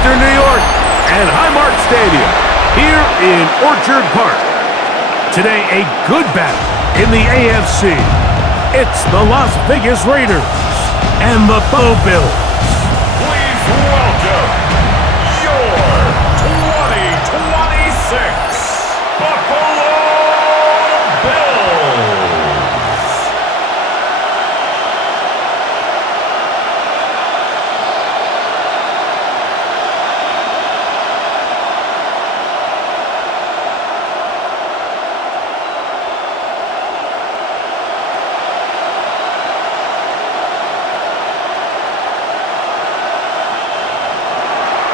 Western New York and Highmark Stadium here in Orchard Park. Today, a good battle in the AFC. It's the Las Vegas Raiders and the Buffalo Bills. Please welcome your 2026 Buffalo Bills.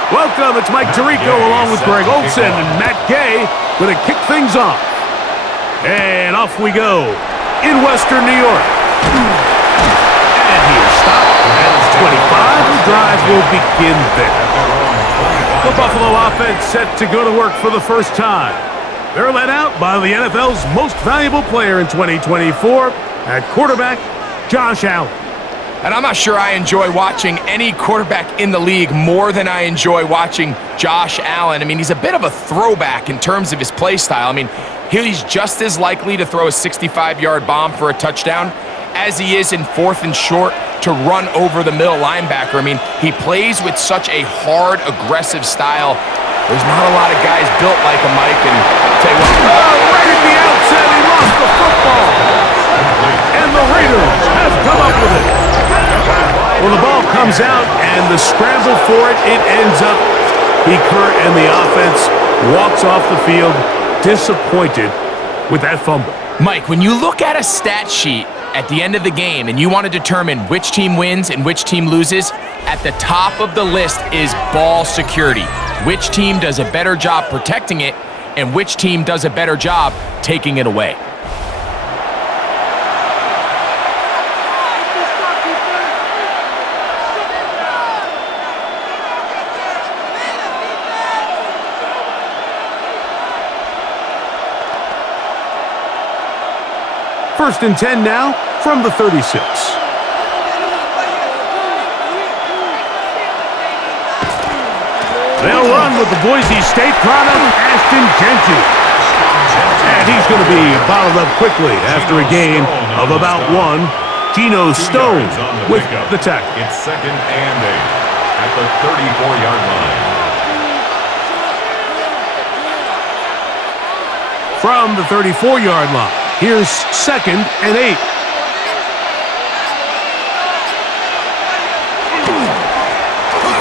Welcome, it's Mike Tirico along with Greg Olson and Matt Gay going to kick things off. And off we go in Western New York. And he is stopped at 25. The drive will begin there. The Buffalo offense set to go to work for the first time. They're led out by the NFL's most valuable player in 2024 at quarterback, Josh Allen. And I'm not sure I enjoy watching any quarterback in the league more than I enjoy watching Josh Allen. I mean, he's a bit of a throwback in terms of his play style. I mean, he's just as likely to throw a 65-yard bomb for a touchdown as he is in 4th and short to run over the middle linebacker. I mean, he plays with such a hard, aggressive style. There's not a lot of guys built like him, Mike. And I'll tell you what. Oh, right at the outset, he lost the football. And the Raiders have come up with it. Well, the ball comes out, and the scramble for it, it ends up and the offense walks off the field disappointed with that fumble. Mike, when you look at a stat sheet at the end of the game and you want to determine which team wins and which team loses, at the top of the list is ball security. Which team does a better job protecting it and which team does a better job taking it away. First and 10 now from the 36. They'll run with the Boise State product, Ashton Jeanty. And he's going to be bottled up quickly after a gain of about 1. Geno Stone with the tackle. It's 2nd and 8 at the 34-yard line. From the 34-yard line. Here's 2nd and 8.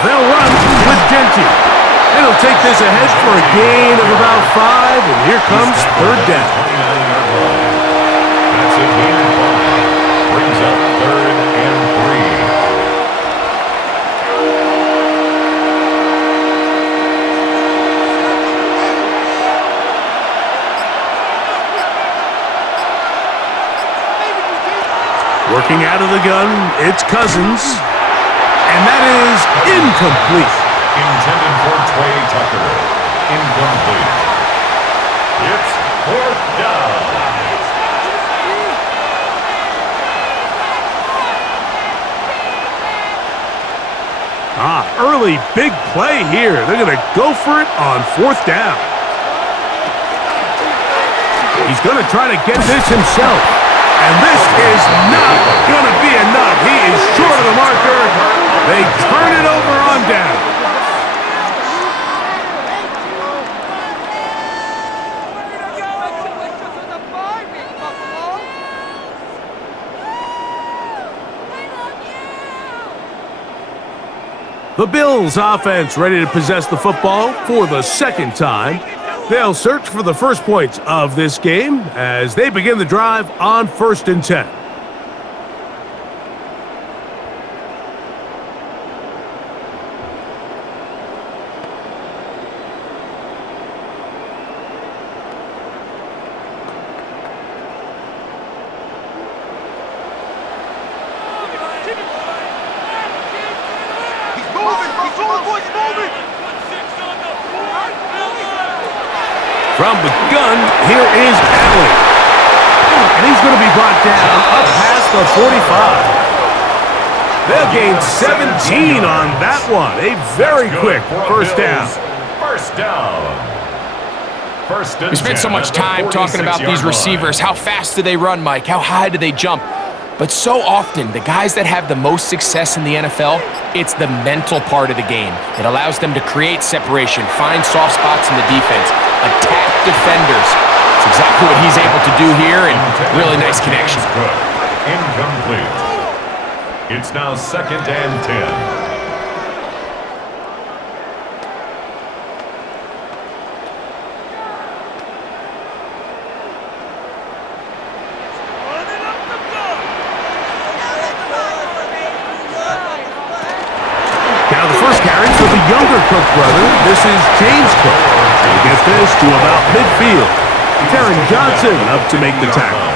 They'll run with Jeanty. And he'll take this ahead for a gain of about 5, and here comes 3rd down. 29-yard line. That's a gain of 5. Brings up 3rd and 3. Working out of the gun, it's Cousins, and that is incomplete. Intended for Trey Tucker. Incomplete. It's 4th down. Early big play here. They're going to go for it on 4th down. He's going to try to get this himself. And this is not going to be enough. He is short of the marker. They turn it over on down. The Bills offense ready to possess the football for the 2nd time. They'll search for the first points of this game as they begin the drive on 1st and 10. From the gun, here is Allen. And he's going to be brought down up past the 45. They'll gain 17 on that one. A very quick first down. First down. We spent so much time talking about these receivers. How fast do they run, Mike? How high do they jump? But so often, the guys that have the most success in the NFL, it's the mental part of the game. It allows them to create separation, find soft spots in the defense, attack defenders. It's exactly what he's able to do here, and really nice connection. Incomplete. It's now 2nd and 10. Now the first carry for the younger Cook brother. This is James Cook. They get this to about midfield. Terran Johnson up to make the tackle.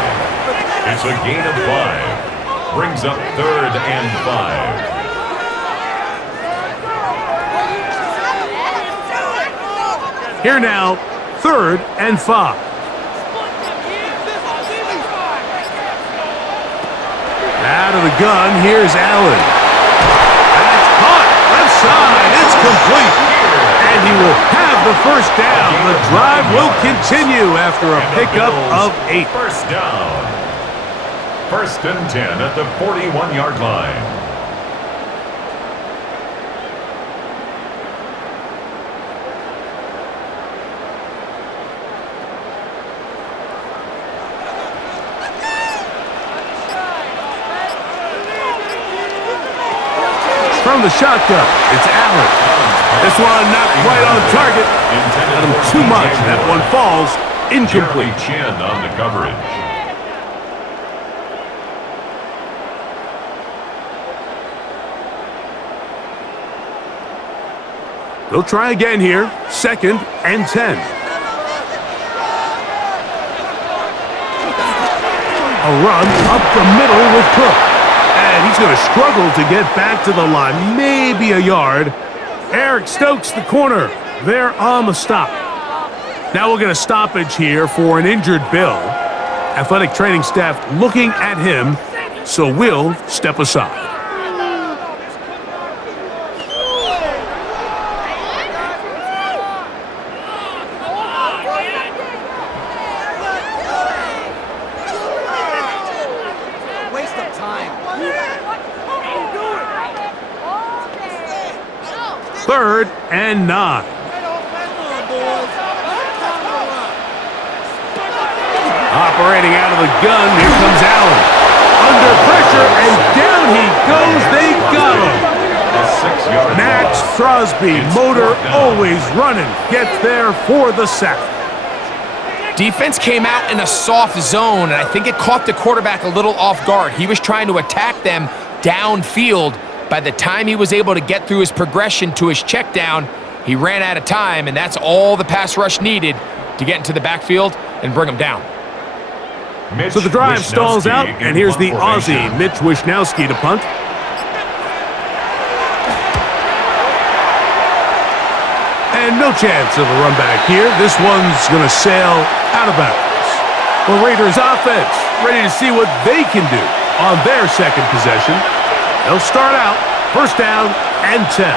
It's a gain of 5. Brings up 3rd and 5. Here now, 3rd and 5. Out of the gun, here's Allen. That's caught, left side, it's complete. And he will have the first down. The drive will continue after a pickup of 8. First down. 1st and 10 at the 41-yard line. From the shotgun, it's Allen. This one not quite on target. Got him too much. That one falls incomplete. Chin on the coverage. They'll try again here. 2nd and 10. A run up the middle with Cook. And he's going to struggle to get back to the line. Maybe a yard. Eric Stokes, the corner. They're on the stop. Now we'll get a stoppage here for an injured Bill. Athletic training staff looking at him, so we'll step aside. Third and 9. Operating out of the gun, here comes Allen. Under pressure, and down he goes. They got him. Max Crosby, motor always running, gets there for the sack. Defense came out in a soft zone, and I think it caught the quarterback a little off guard. He was trying to attack them downfield. By the time he was able to get through his progression to his check down, he ran out of time, and that's all the pass rush needed to get into the backfield and bring him down. So the drive stalls out, and here's the Aussie, Mitch Wishnowsky, to punt. And no chance of a run back here. This one's going to sail out of bounds. Well, Raiders offense ready to see what they can do on their second possession. They'll start out 1st down and 10.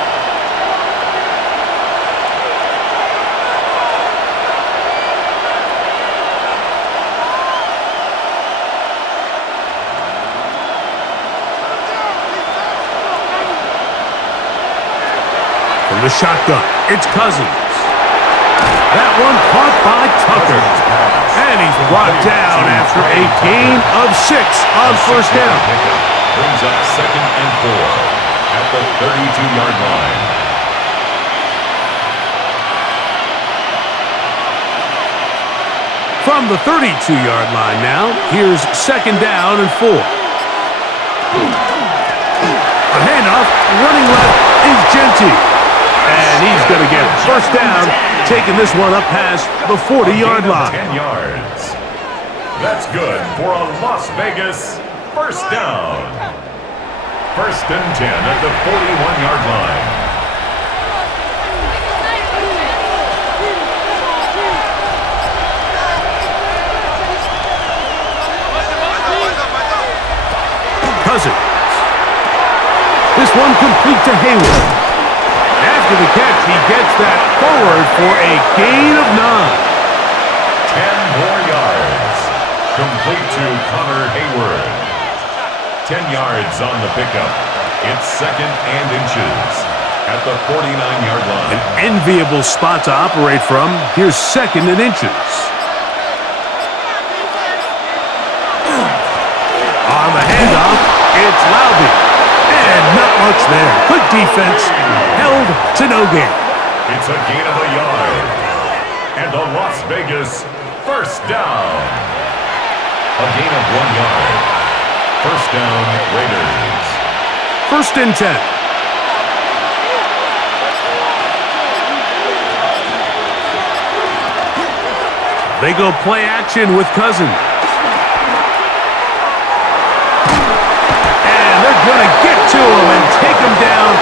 From the shotgun, it's Cousins. That one caught by Tucker. And he's brought down after a gain of 6 on 1st down. Brings up 2nd and 4 at the 32-yard line. From the 32-yard line now, here's 2nd down and 4. A handoff, running left is Genty. And he's going to get 1st down, taking this one up past the 40-yard line. 10 yards. That's good for a Las Vegas 1st down. 1st and 10 at the 41-yard line. Cousins. one complete to Hayward. After the catch, he gets that forward for a gain of 9. 10 more yards. Complete to Connor Hayward. 10 yards on the pickup. It's 2nd and inches at the 49-yard line. An enviable spot to operate from. Here's 2nd and inches. On the handoff, it's Laube. And not much there. Good defense. Held to no gain. It's a gain of a yard. And a Las Vegas first down. A gain of 1 yard. First down, Raiders. 1st and 10. They go play action with Cousins. And they're going to get to him and take him down,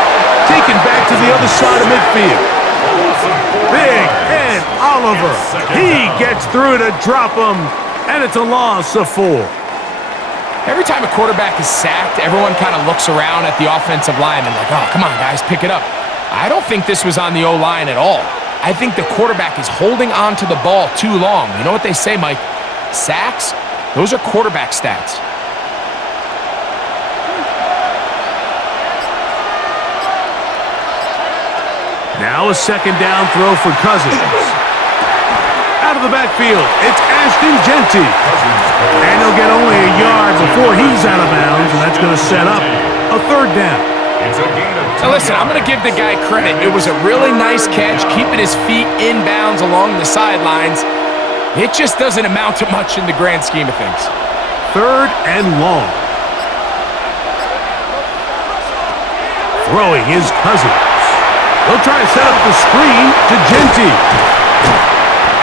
taken back to the other side of midfield. Big Ed Oliver. He gets through to drop him, and it's a loss of 4. Every time a quarterback is sacked, everyone kind of looks around at the offensive line and like, oh, come on, guys, pick it up. I don't think this was on the O-line at all. I think the quarterback is holding on to the ball too long. You know what they say, Mike? Sacks, those are quarterback stats. Now a 2nd down throw for Cousins. Out of the backfield, it's Ashton Jeanty. And he'll get only a yard before he's out of bounds, and that's going to set up a 3rd down. Now listen, I'm going to give the guy credit. It was a really nice catch, keeping his feet in bounds along the sidelines. It just doesn't amount to much in the grand scheme of things. 3rd and long. Throwing is Cousins. They'll try to set up the screen to Jeanty.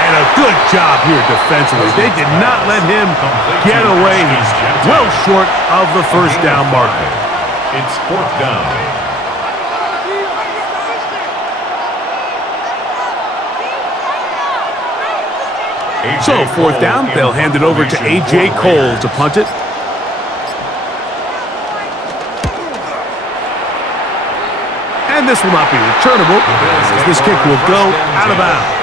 And a good job here defensively. They did not let him get away. He's well short of the first down marker. It's 4th down. So 4th down, they'll hand it over to A.J. Cole to punt it. And this will not be returnable, as this kick will go out of bounds.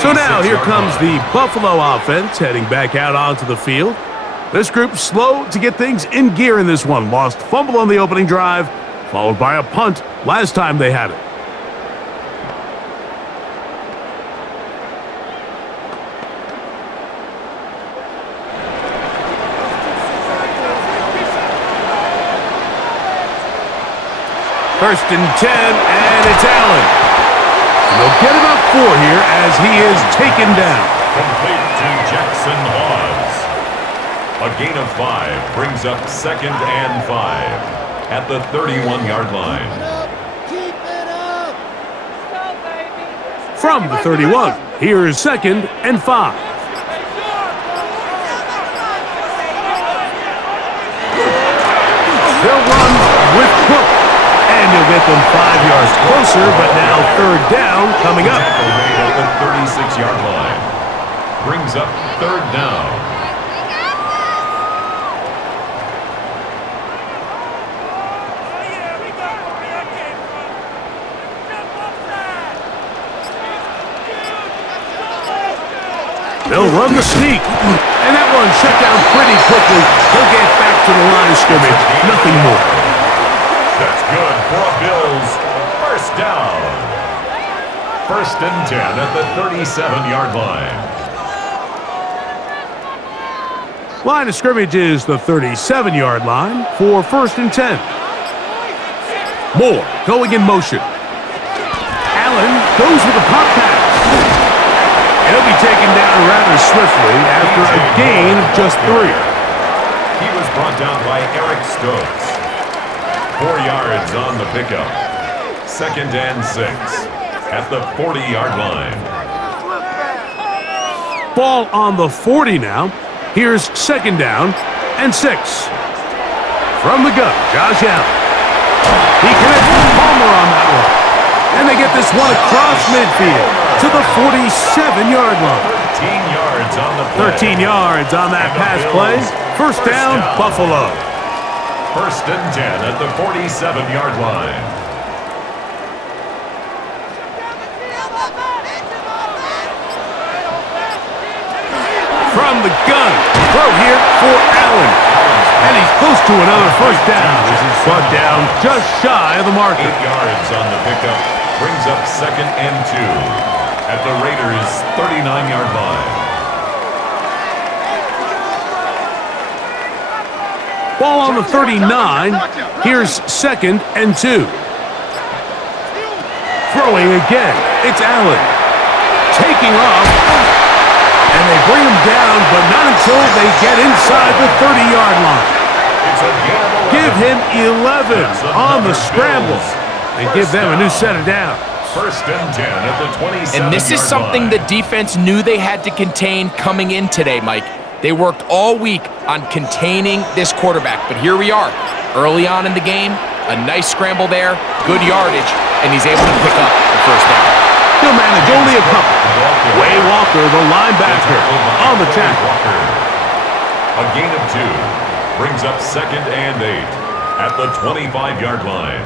So now here comes the Buffalo offense heading back out onto the field. This group slow to get things in gear in this one. Lost fumble on the opening drive, followed by a punt last time they had it. First and 10, and it's Allen. And they'll get about 4 here as he is taken down. Complete to Jackson Hawes. A gain of 5 brings up 2nd and 5 at the 31-yard line. From the 31, here is 2nd and 5. They'll run with Cook. And he'll get them 5 yards closer, but now 3rd down coming up. At the 36-yard line. Brings up 3rd down. They'll run the sneak. And that one shut down pretty quickly. He'll get back to the line of scrimmage. Nothing more. That's good for a Bills first down. 1st and 10 at the 37-yard line. Line of scrimmage is the 37-yard line for 1st and 10. Moore going in motion. Allen goes with a pop pass. He'll be taken down rather swiftly after a gain of just 3. He was brought down by Eric Stokes. 4 yards on the pickup. 2nd and 6 at the 40-yard line. Ball on the 40 now. Here's 2nd down and 6. From the gun, Josh Allen. He connects with Palmer on that one. And they get this one across midfield to the 47-yard line. 13 yards on the play. 13 yards on that pass play. First down, Buffalo. First and 10 at the 47-yard line. From the gun, throw here for Allen. And he's close to another first down as he's brought down just shy of the marker. 8 yards on the pickup, brings up second and 2 at the Raiders' 39-yard line. Ball on the 39. Here's second and 2. Throwing again. It's Allen. Taking off. And they bring him down, but not until they get inside the 30-yard line. Give him 11 on the scramble. And give them a new set of downs. First and 10 at the 27-yard line. And this is something the defense knew they had to contain coming in today, Mike. They worked all week on containing this quarterback, but here we are. Early on in the game, a nice scramble there, good yardage, and he's able to pick up the first down. He'll manage only a couple. Way Walker, the linebacker, on the tackle. A gain of 2 brings up second and 8 at the 25-yard line.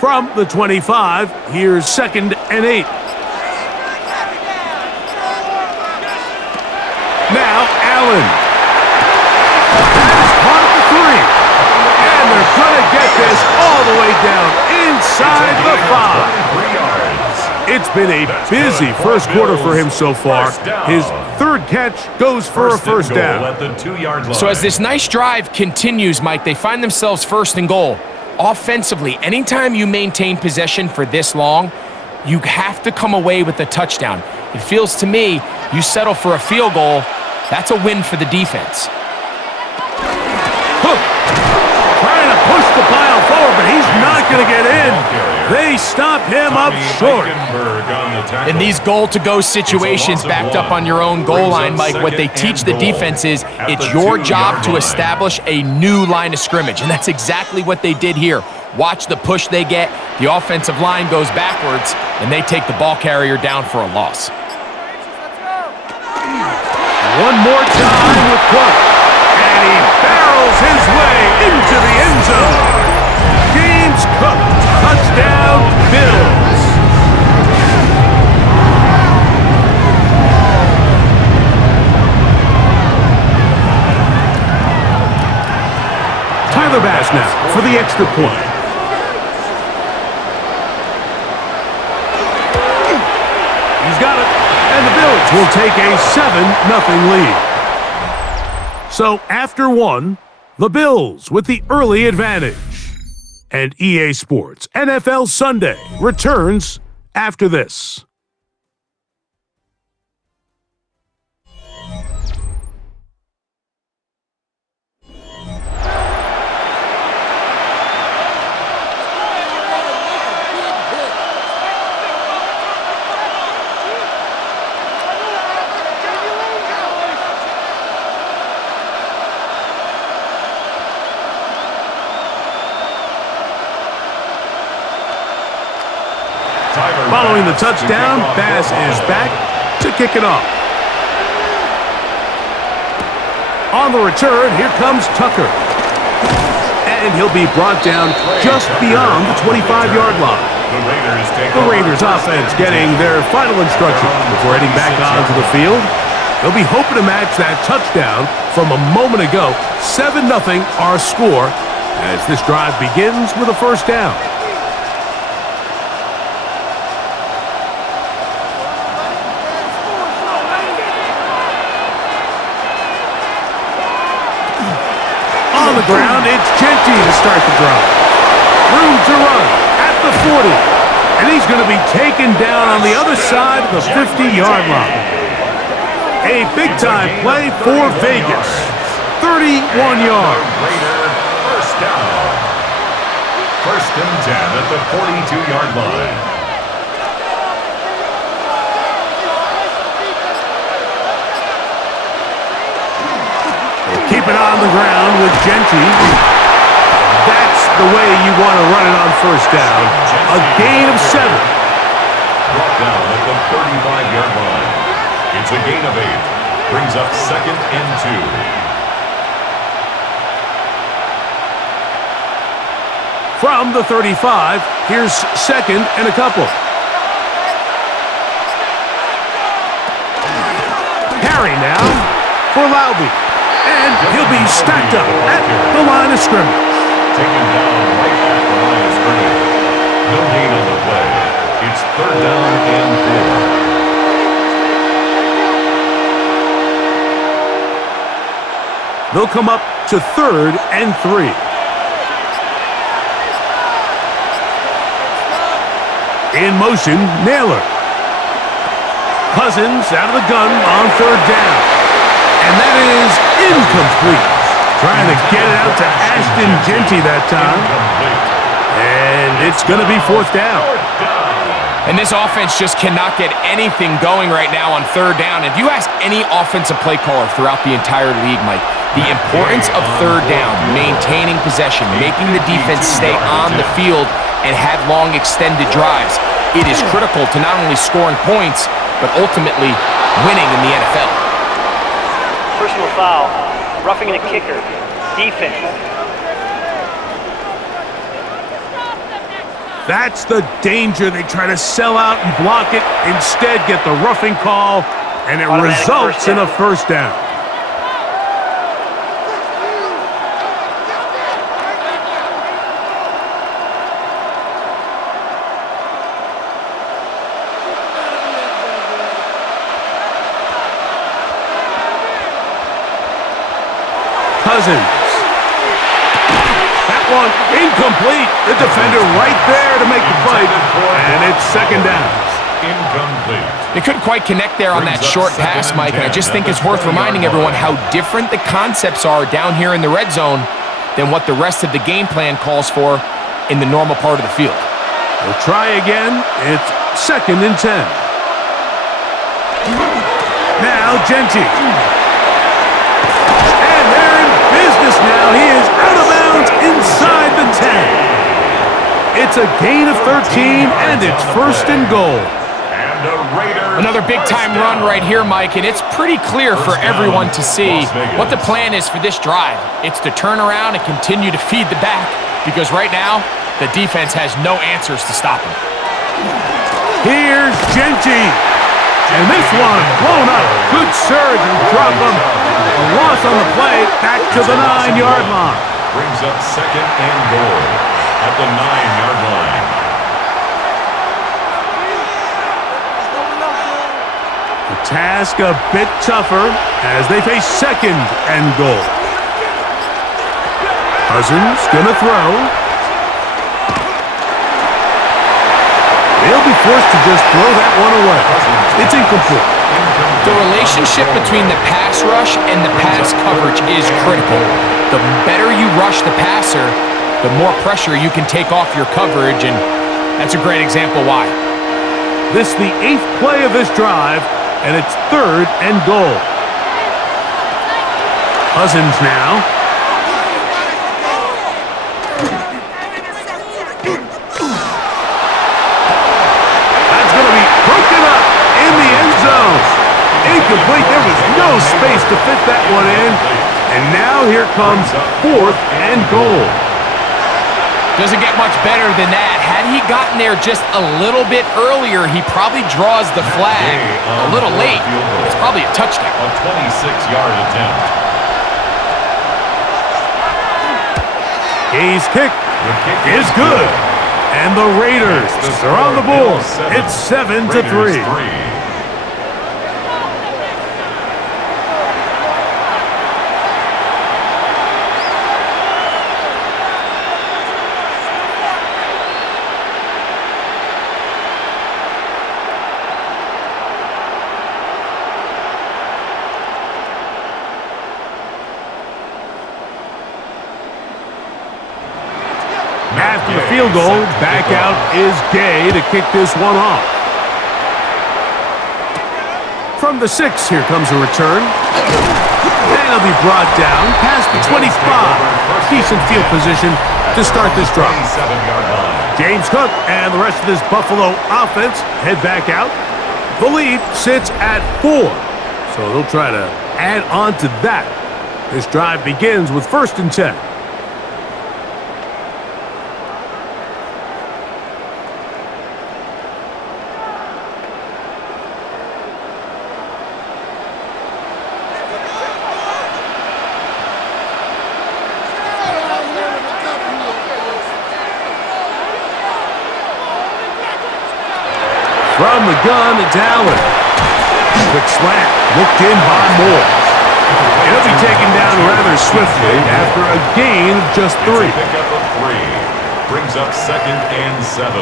From the 25, here's second and 8. Now Allen. That's caught at the 3. And they're going to get this all the way down inside the 5. It's been a busy first quarter for him so far. His third catch goes for a first down. At the 2-yard line. So as this nice drive continues, Mike, they find themselves first and goal. Offensively, anytime you maintain possession for this long, you have to come away with a touchdown. It feels to me you settle for a field goal, that's a win for the defense. Hook. Trying to push the pile forward, but he's not going to get in. They stop him up short. In these goal-to-go situations backed up on your own goal line, Mike, what they teach the defense is it's your job to establish a new line of scrimmage, and that's exactly what they did here. Watch the push they get. The offensive line goes backwards, and they take the ball carrier down for a loss. One more time with Cook. And he barrels his way into the end zone. James Cook, touchdown, Bills. Tyler Bass now for the extra point. He's got it. And the Bills will take a 7-0 lead. So after one, the Bills with the early advantage. And EA Sports NFL Sunday returns after this. Following the touchdown, Bass is back to kick it off. On the return, here comes Tucker. And he'll be brought down just beyond the 25-yard line. The Raiders offense getting their final instructions before heading back onto the field. They'll be hoping to match that touchdown from a moment ago. 7-0 our score as this drive begins with a first down. On the ground, it's Genty to start the drive. Room to run at the 40. And he's going to be taken down on the other side of the 50-yard line. A big-time play for Vegas. 31 yards. First down. First and 10 at the 42-yard line. Keep it on the ground with Genty. That's the way you want to run it on first down. A gain of 7. Brought down at the 35-yard line. It's a gain of 8. Brings up 2nd and 2. From the 35, here's 2nd and a couple. Carry now for Laube. And he'll be stacked up at the line of scrimmage. Taken down right at the line of scrimmage. No gain on the play. It's 3rd down and 4. They'll come up to 3rd and 3. In motion, Naylor. Cousins out of the gun on 3rd down. And that is incomplete. Trying to get it out to Ashton Genty that time. And it's going to be 4th down. And this offense just cannot get anything going right now on 3rd down. If you ask any offensive play caller throughout the entire league, Mike, the importance of 3rd down, maintaining possession, making the defense stay on the field and have long extended drives, it is critical to not only scoring points, but ultimately winning in the NFL. Personal foul, roughing the kicker, defense. That's the danger. They try to sell out and block it. Instead, get the roughing call, and it results in a 1st down. Cousins. That one incomplete. The defender right there to make the play. And it's 2nd down. Incomplete. They couldn't quite connect there on that short pass, Mike, and I just think it's worth reminding everyone how different the concepts are down here in the red zone than what the rest of the game plan calls for in the normal part of the field. We'll try again. It's 2nd and 10. Now Genty. And they're in business now. He is out of bounds inside the 10. It's a gain of 13, and it's 1st and goal. Another big-time run right here, Mike, and it's pretty clear for everyone to see what the plan is for this drive. It's to turn around and continue to feed the back, because right now, the defense has no answers to stop him. Here's Genty. And this one blown up. Good surge and drop him. A loss on the play, back to the 9-yard line. Brings up 2nd and goal at the 9-yard line. The task a bit tougher as they face 2nd and goal. Cousins gonna throw. They'll be forced to just throw that one away. It's incomplete. The relationship between the pass rush and the pass coverage is critical. The better you rush the passer, the more pressure you can take off your coverage, and that's a great example why. This is the 8th play of this drive, and it's 3rd and goal. Cousins now. That's going to be broken up in the end zone. Incomplete. There was no space to fit that one in. And now here comes 4th and goal. Doesn't get much better than that. Had he gotten there just a little bit earlier, he probably draws the flag a little late. It's probably a touchdown. A 26-yard attempt. Hayes' kick is good. And the Raiders are on the board. It's 7-3. After the field goal, back out is Gay to kick this one off. From the 6, here comes a return. And it'll be brought down past the 25. Decent field position to start this drive. James Cook and the rest of this Buffalo offense head back out. The lead sits at 4. So they'll try to add on to that. This drive begins with 1st and 10. From the gun, it's Allen. Quick slant, looked in by Moore. He'll be taken down rather swiftly after a gain of just 3. Pickup of 3 brings up 2nd and 7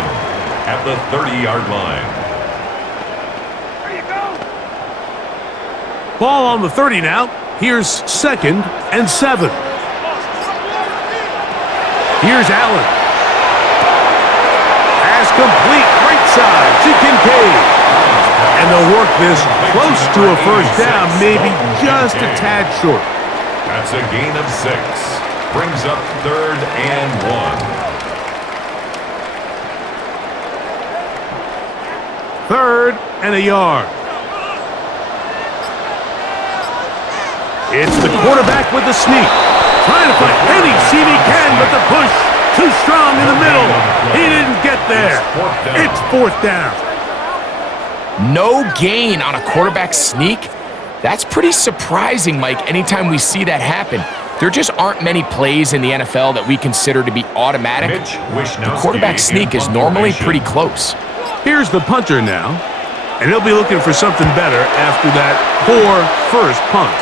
at the 30-yard line. Ball on the 30 now. Here's 2nd and 7. Here's Allen. Pass complete, right side to Kincaid. And they'll work this close to a 1st down, maybe just a tad short. That's a gain of 6. Brings up 3rd and 1. 3rd and a yard. It's the quarterback with the sneak. Trying to find any seam he can, but the push too strong in the middle. He didn't get there. It's 4th down. No gain on a quarterback sneak? That's pretty surprising, Mike, anytime we see that happen. There just aren't many plays in the NFL that we consider to be automatic. The quarterback sneak is normally pretty close. Here's the punter now, and he'll be looking for something better after that poor first punt.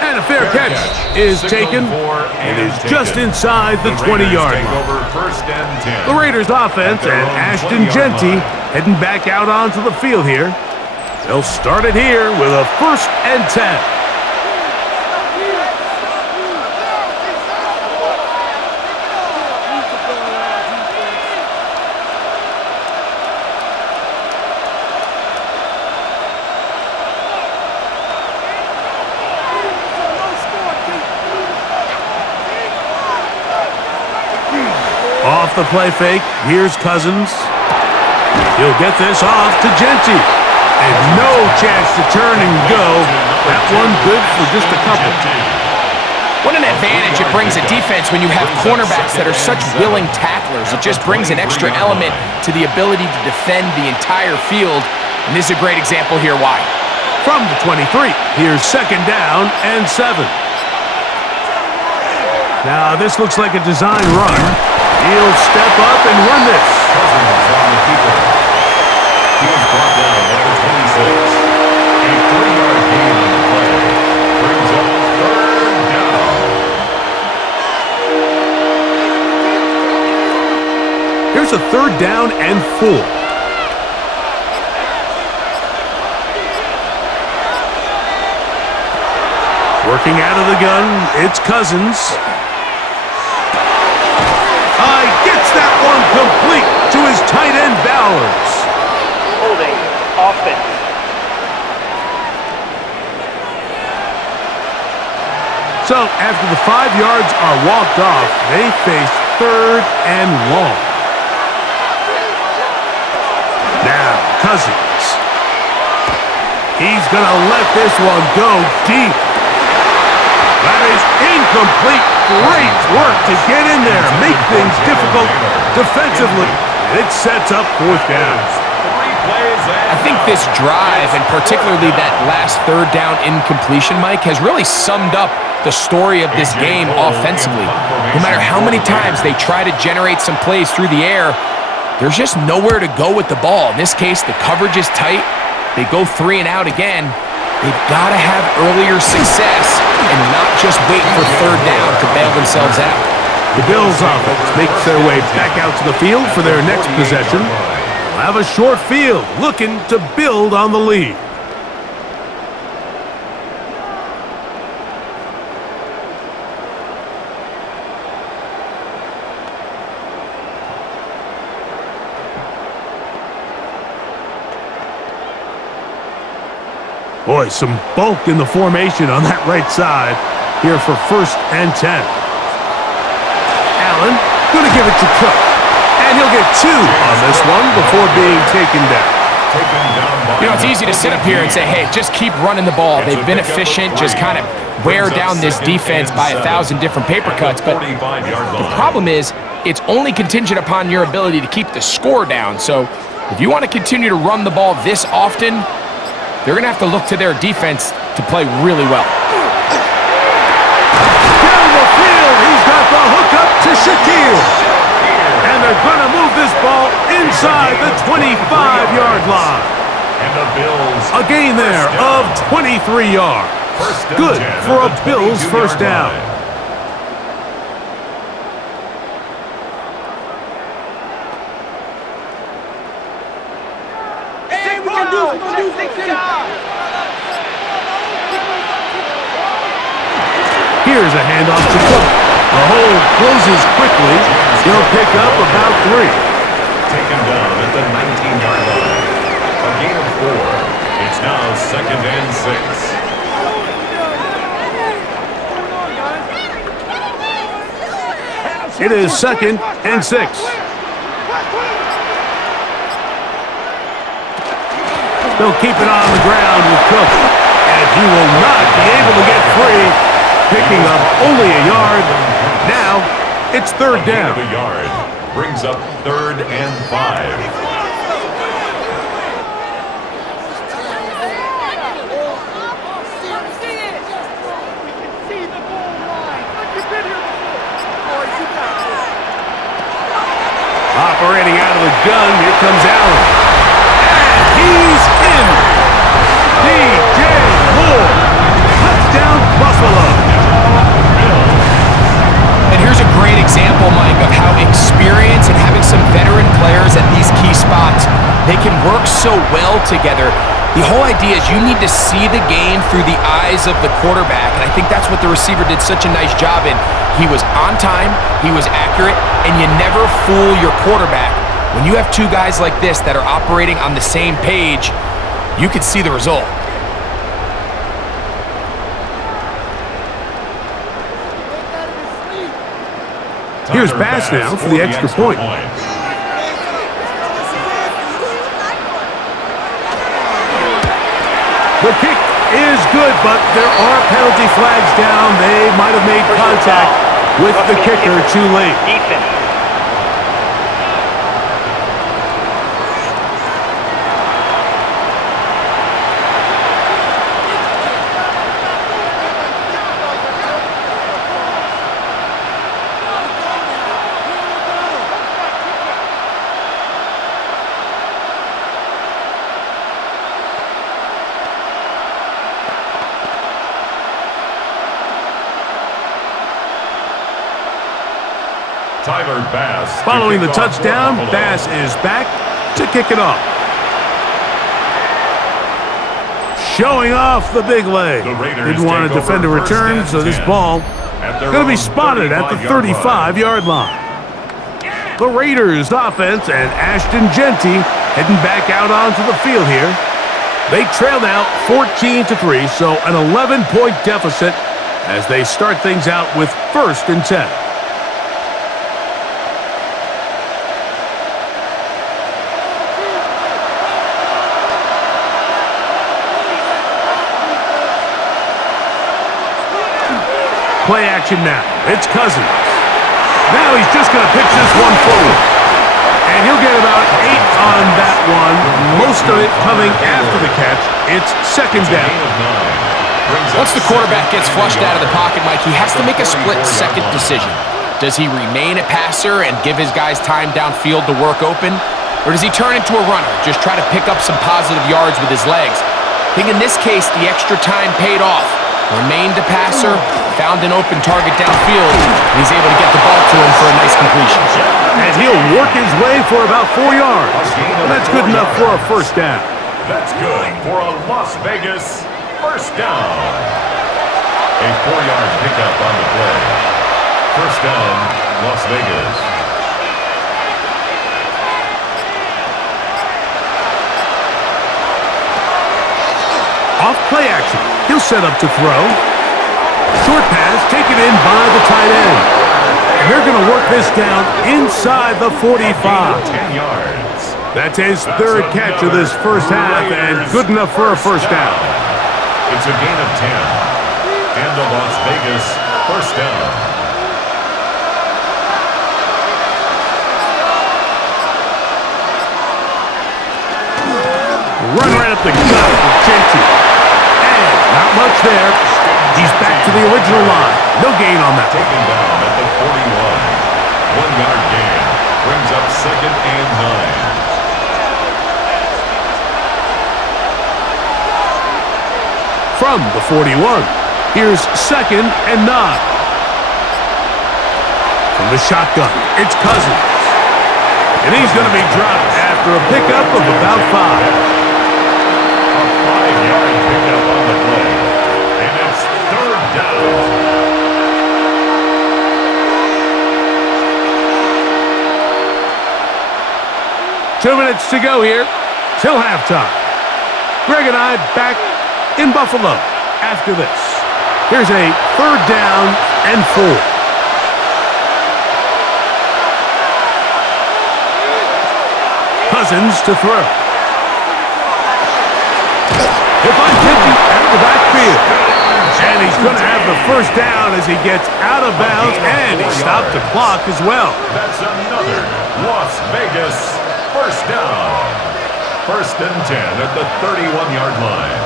And a fair catch is taken. It is just inside the 20-yard line. The Raiders offense and Ashton Genty heading back out onto the field here. They'll start it here with a 1st and 10. Off the play fake, here's Cousins. He'll get this off to Genty. And no chance to turn and go. That one good for just a couple. What an advantage it brings a defense when you have cornerbacks that are such willing tacklers. It just brings an extra element to the ability to defend the entire field. And this is a great example here why. From the 23, here's 2nd down and 7. Now this looks like a design run. He'll step up and run this. Cousins on the keeper. He was brought down at the 26. A 3-yard gain on the play. Brings up 3rd down. Here's a 3rd down and 4. Working out of the gun, it's Cousins. Gets that one complete to his tight end Bowers. Holding offense. So after the 5 yards are walked off, they face 3rd and long. Now Cousins. He's going to let this one go deep. That is incomplete. Great work to get in there, make things difficult defensively. It sets up 4th down. I think this drive, and particularly that last 3rd down incompletion, Mike, has really summed up the story of this game offensively. No matter how many times they try to generate some plays through the air, there's just nowhere to go with the ball. In this case, the coverage is tight. They go 3 and out again. They've got to have earlier success and not just wait for 3rd down to bail themselves out. The Bills offense makes their way back out to the field for their next possession. They'll have a short field looking to build on the lead. Boy, some bulk in the formation on that right side here for 1st and 10. Allen going to give it to Cook. And he'll get 2 on this one before being taken down. taken down by You know, it's easy to sit up here and say, hey, just keep running the ball. They've been efficient, just kind of wear down this defense by 1,000 different paper cuts. But the problem is, it's only contingent upon your ability to keep the score down. So if you want to continue to run the ball this often, they're going to have to look to their defense to play really well. Down the field, he's got the hookup to Shaquille. And they're going to move this ball inside the 25-yard line. And the Bills. A gain there of 23 yards. Good for a Bills first down. Here's a handoff to Cook. The hole closes quickly. He'll pick up about 3. Taken down at the 19-yard line. A gain of 4. It's now 2nd and 6. It is 2nd and 6. They'll keep it on the ground with Cook. And he will not be able to get free, picking up only a yard. Now, it's 3rd down. A yard brings up 3rd and 5. Operating out of the gun, here comes Allen. And he's in. DJ Moore. Touchdown, Buffalo. And here's a great example, Mike, of how experience and having some veteran players at these key spots, they can work so well together. The whole idea is you need to see the game through the eyes of the quarterback, and I think that's what the receiver did such a nice job in. He was on time, he was accurate, and you never fool your quarterback. When you have two guys like this that are operating on the same page, you can see the result. Here's Bass now for the extra point. The kick is good, but there are penalty flags down. They might have made contact with the kicker too late. Defense. Tyler Bass. Following the touchdown, Bass is back to kick it off. Showing off the big leg. Didn't want to defend a return, so this ball going to be spotted at the 35-yard line. The Raiders offense and Ashton Genty heading back out onto the field here. They trail now 14-3, so an 11-point deficit as they start things out with 1st and 10. Play action now. It's Cousins. Now he's just going to pitch this one forward. And he'll get about 8 on that one. Most of it coming after the catch. It's 2nd down. Once the quarterback gets flushed out of the pocket, Mike, he has to make a split-second decision. Does he remain a passer and give his guys time downfield to work open? Or does he turn into a runner, just try to pick up some positive yards with his legs? I think in this case, the extra time paid off. Remained a passer, found an open target downfield, and he's able to get the ball to him for a nice completion. And he'll work his way for about 4 yards. And that's good enough for a 1st down. That's good for a Las Vegas 1st down. A 4-yard pickup on the play. 1st down, Las Vegas. Off play action. He'll set up to throw. Short pass taken in by the tight end. And they're going to work this down inside the 45. 10 yards. That's his That's third catch of this first half, and good enough for a first down. It's a gain of 10. And a Las Vegas first down. Run right up the gut with Genty. And not much there. He's back to the original line. No gain on that. Taken down at the 41. 1 yard gain. Brings up second and 9. From the 41, here's second and 9. From the shotgun, it's Cousins. And he's going to be dropped after a pickup of about 5. A 5-yard pickup on the play. And it's third down. 2 minutes to go here till halftime. Greg and I back in Buffalo after this. Here's a third down and 4. Cousins to throw. He'll find 50 at the backfield. And he's going to have the first down as he gets out of bounds, and he stopped the clock as well. That's another Las Vegas first down. First and 10 at the 31-yard line.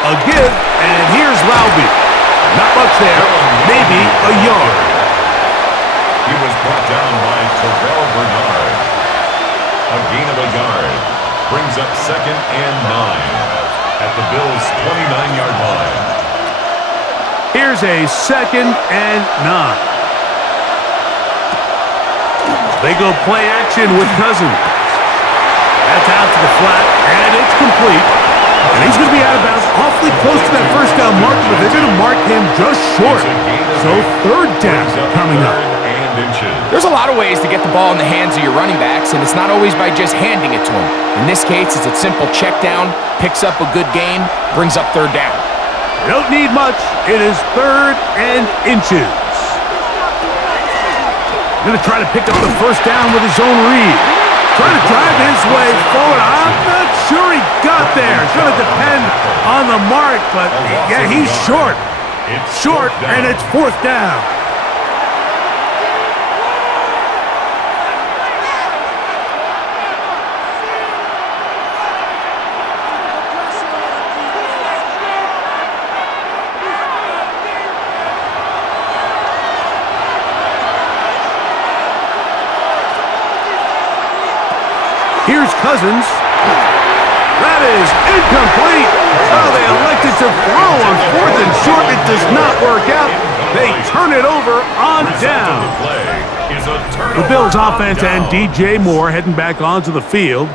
A give, and here's Laube. Not much there, maybe a yard. He was brought down by Terrell Bernard. A gain of a yard. Brings up second and 9 at the Bills' 29-yard line. Here's a second and 9. They go play action with Cousins. That's out to the flat, and it's complete. And he's going to be out of bounds awfully close to that first down mark, but they're going to mark him just short. So third down coming up. There's a lot of ways to get the ball in the hands of your running backs, and it's not always by just handing it to them. In this case, it's a simple check down, picks up a good gain, brings up third down. Don't need much. It is third and inches. Going to try to pick up the first down with his own read. Trying to drive his way forward. I'm not sure he got there. It's going to depend on the mark, but yeah, he's short. Short, and it's fourth down. Here's Cousins. That is incomplete. Oh, they elected to throw on fourth and short. It does not work out. They turn it over on down. The Bills offense and DJ Moore heading back onto the field.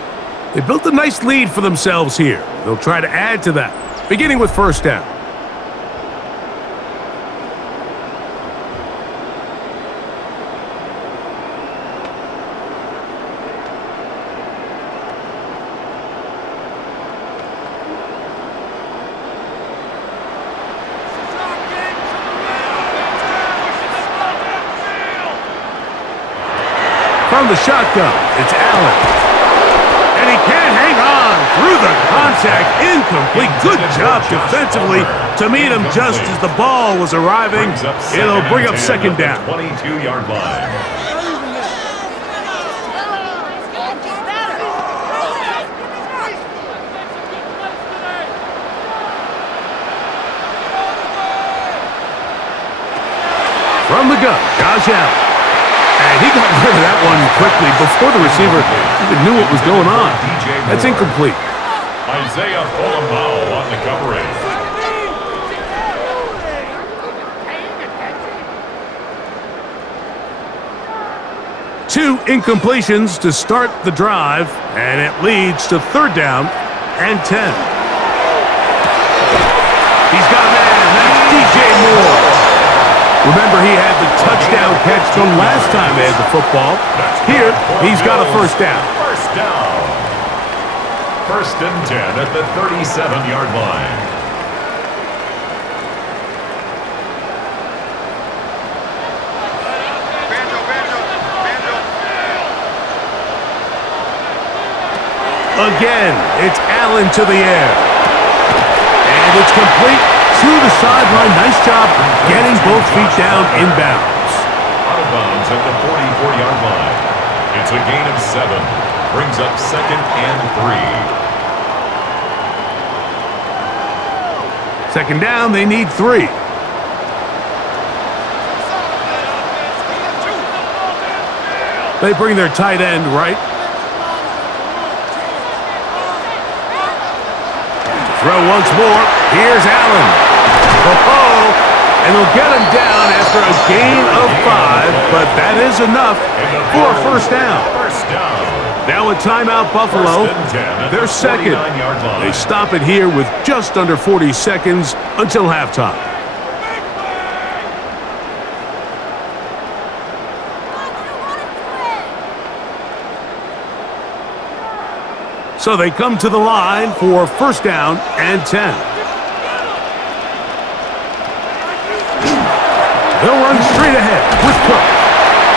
They built a nice lead for themselves here. They'll try to add to that, beginning with first down. From the shotgun, it's Allen. And he can't hang on through the contact. Incomplete. Good job defensively to meet him just as the ball was arriving. It'll bring up second down. 22-yard line. From the gun, Josh Allen. And he got rid of that one quickly before the receiver even knew what was going on. That's incomplete. Isaiah Polamalu on the coverage. Two incompletions to start the drive, and it leads to third down and 10. He's got a man. That's DJ Moore. Remember, he had the touchdown catch the last time they had the football. Here, he's got a first down. First down. First and 10 at the 37-yard line. Again, it's Allen to the air. And it's complete to the sideline. Nice job getting both feet down inbounds. Out of bounds at the 44-yard line. It's a gain of 7. Brings up 2nd and 3. Second down, they need 3. They bring their tight end right. Throw once more. Here's Allen. And they'll get him down after a gain of 5, but that is enough for a first down. Now a timeout, Buffalo. They're second. They stop it here with just under 40 seconds until halftime. So they come to the line for first down and 10. They'll run straight ahead with Cook.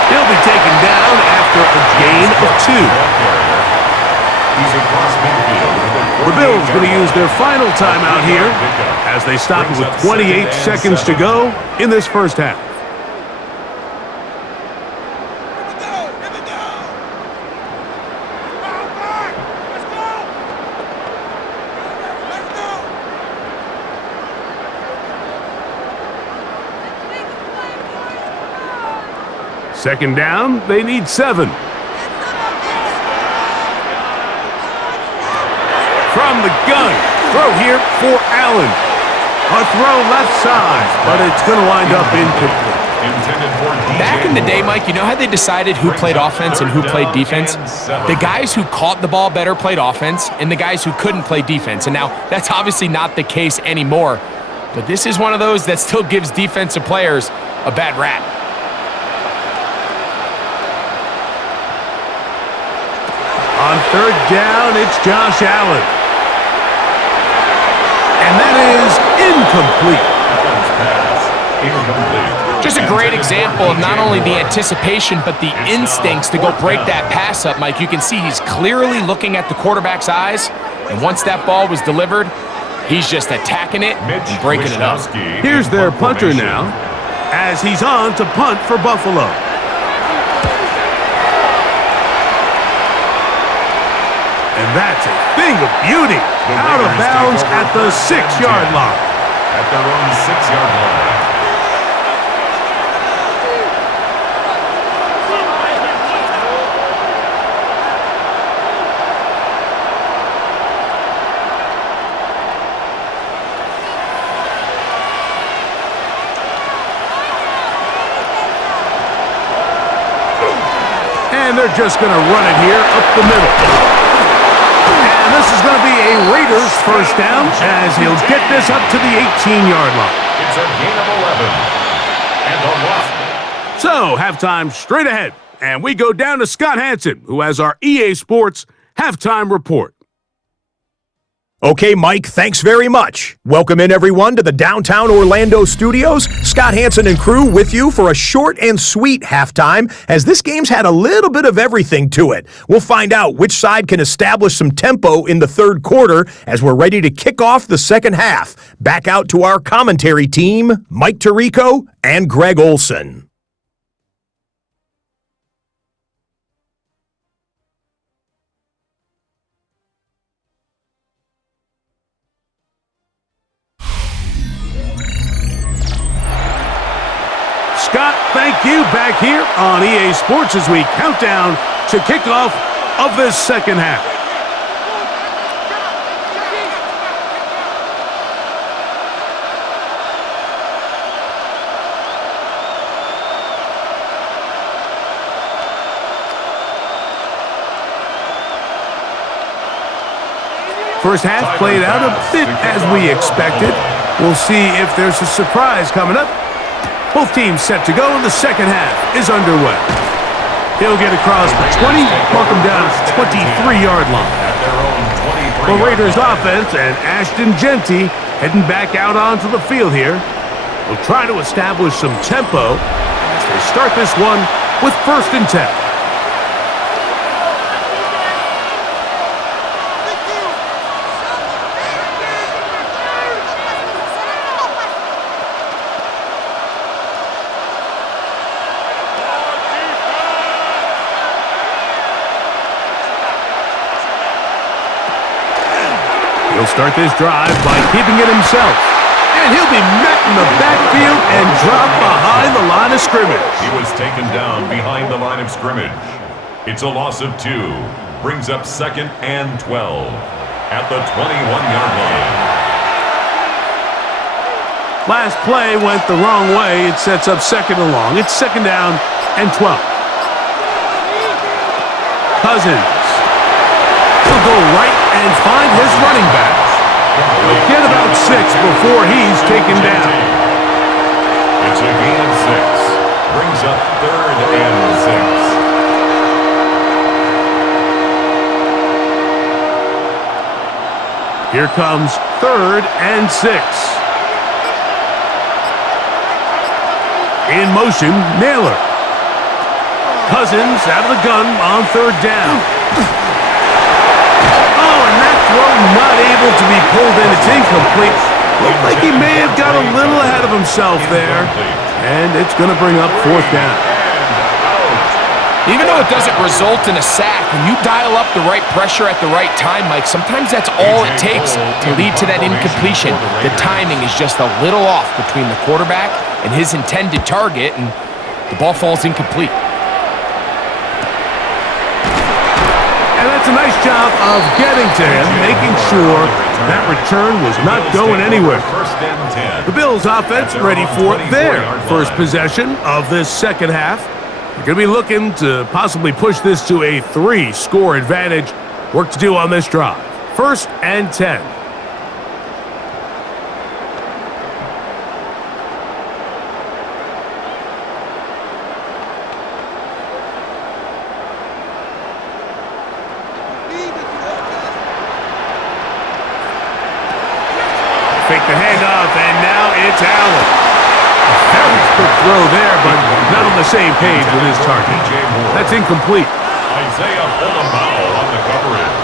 He'll be taken down after a gain of 2. The Bills going to use their final timeout here as they stop it with 28 seconds to go in this first half. Second down, they need 7. From the gun, throw here for Allen. A throw left side, but it's going to wind up incomplete. Back in the day, Mike, you know how they decided who played offense and who played defense? The guys who caught the ball better played offense, and the guys who couldn't play defense. And now, that's obviously not the case anymore. But this is one of those that still gives defensive players a bad rap. On third down, it's Josh Allen. And that is incomplete. Just a great example of not only the anticipation, but the instincts to go break that pass up, Mike. You can see he's clearly looking at the quarterback's eyes, and once that ball was delivered, he's just attacking it and breaking it up. Here's their punter now, as he's on to punt for Buffalo. And that's a thing of beauty. Out of bounds at the 6-yard line. At their own 6-yard line. And they're just going to run it here up the middle. And this is going to be a Raiders first down as he'll get this up to the 18-yard line. It's a gain of 11. And a loss. So, halftime straight ahead. And we go down to Scott Hansen, who has our EA Sports halftime report. Okay, Mike, thanks very much. Welcome in, everyone, to the downtown Orlando studios. Scott Hansen and crew with you for a short and sweet halftime, as this game's had a little bit of everything to it. We'll find out which side can establish some tempo in the third quarter as we're ready to kick off the second half. Back out to our commentary team, Mike Tirico and Greg Olson. Scott, thank you. Back here on EA Sports as we count down to kickoff of this second half. First half played out a bit as we expected. We'll see if there's a surprise coming up. Both teams set to go, and the second half is underway. He'll get across the 20, mark him down at the 23-yard line. The Raiders offense and Ashton Genty heading back out onto the field here. Will try to establish some tempo as they start this one with 1st and 10. He'll start this drive by keeping it himself. And he'll be met in the backfield and dropped behind the line of scrimmage. He was taken down behind the line of scrimmage. It's a loss of 2. Brings up 2nd and 12 at the 21-yard line. Last play went the wrong way. It sets up 2nd and long. It's 2nd down and 12. Cousins. He'll go right and find his running back. He'll get about 6 before he's taken down. It's a gain of 6. Brings up 3rd and 6. Here comes 3rd and 6. In motion, Naylor. Cousins out of the gun on 3rd down. Oh, and that throw not able to be pulled in. It's incomplete. Looked like he may have got a little ahead of himself there. And it's going to bring up 4th down. Even though it doesn't result in a sack, when you dial up the right pressure at the right time, Mike, sometimes that's all it takes to lead to that incompletion. The timing is just a little off between the quarterback and his intended target, and the ball falls incomplete. And that's a nice job of getting to him, making sure that return was not going anywhere. The Bills offense ready for their first possession of this second half. They're going to be looking to possibly push this to a 3-score advantage. Work to do on this drive. 1st and 10. Fake the handoff, and now it's Allen. Very good throw there, but not on the same page with his target. That's incomplete. Isaiah pulled a foul on the coverage.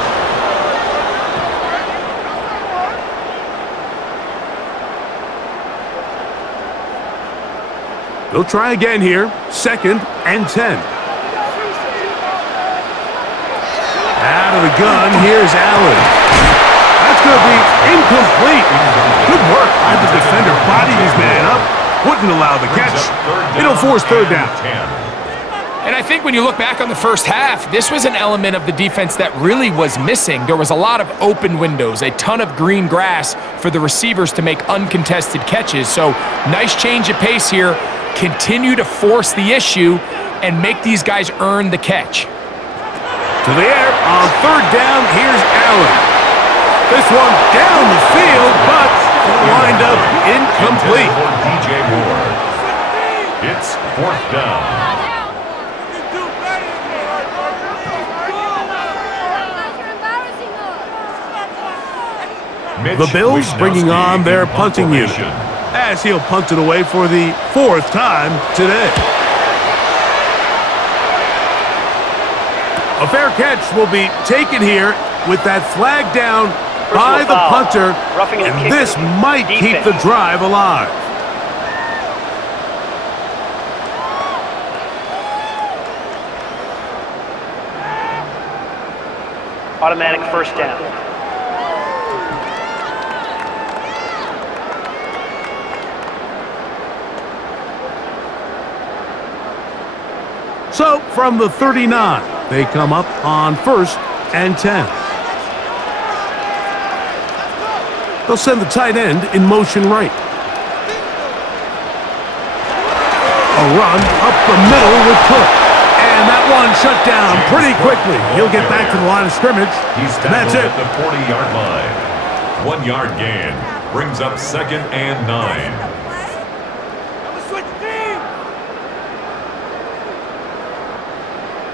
They'll try again here. 2nd and 10. Out of the gun, here's Allen. That's going to be incomplete. Good work by the defender. Bodied his man up. Wouldn't allow the catch. It'll force 3rd down. And I think when you look back on the first half, this was an element of the defense that really was missing. There was a lot of open windows, a ton of green grass for the receivers to make uncontested catches. So nice change of pace here. Continue to force the issue and make these guys earn the catch. To the air on 3rd down, here's Allen. This one down the field, but wind up incomplete. DJ Ward. It's 4th down. The Bills bringing on their punting unit as he'll punt it away for the 4th time today. A fair catch will be taken here with that flag down by the punter, and this might keep the drive alive. Automatic 1st down. So, from the 39, they come up on 1st and 10. They'll send the tight end in motion right. A run up the middle with Cook. And that one shut down pretty quickly. He'll get back to the line of scrimmage. And that's it. At the 40-yard line. 1-yard gain. Brings up 2nd and 9.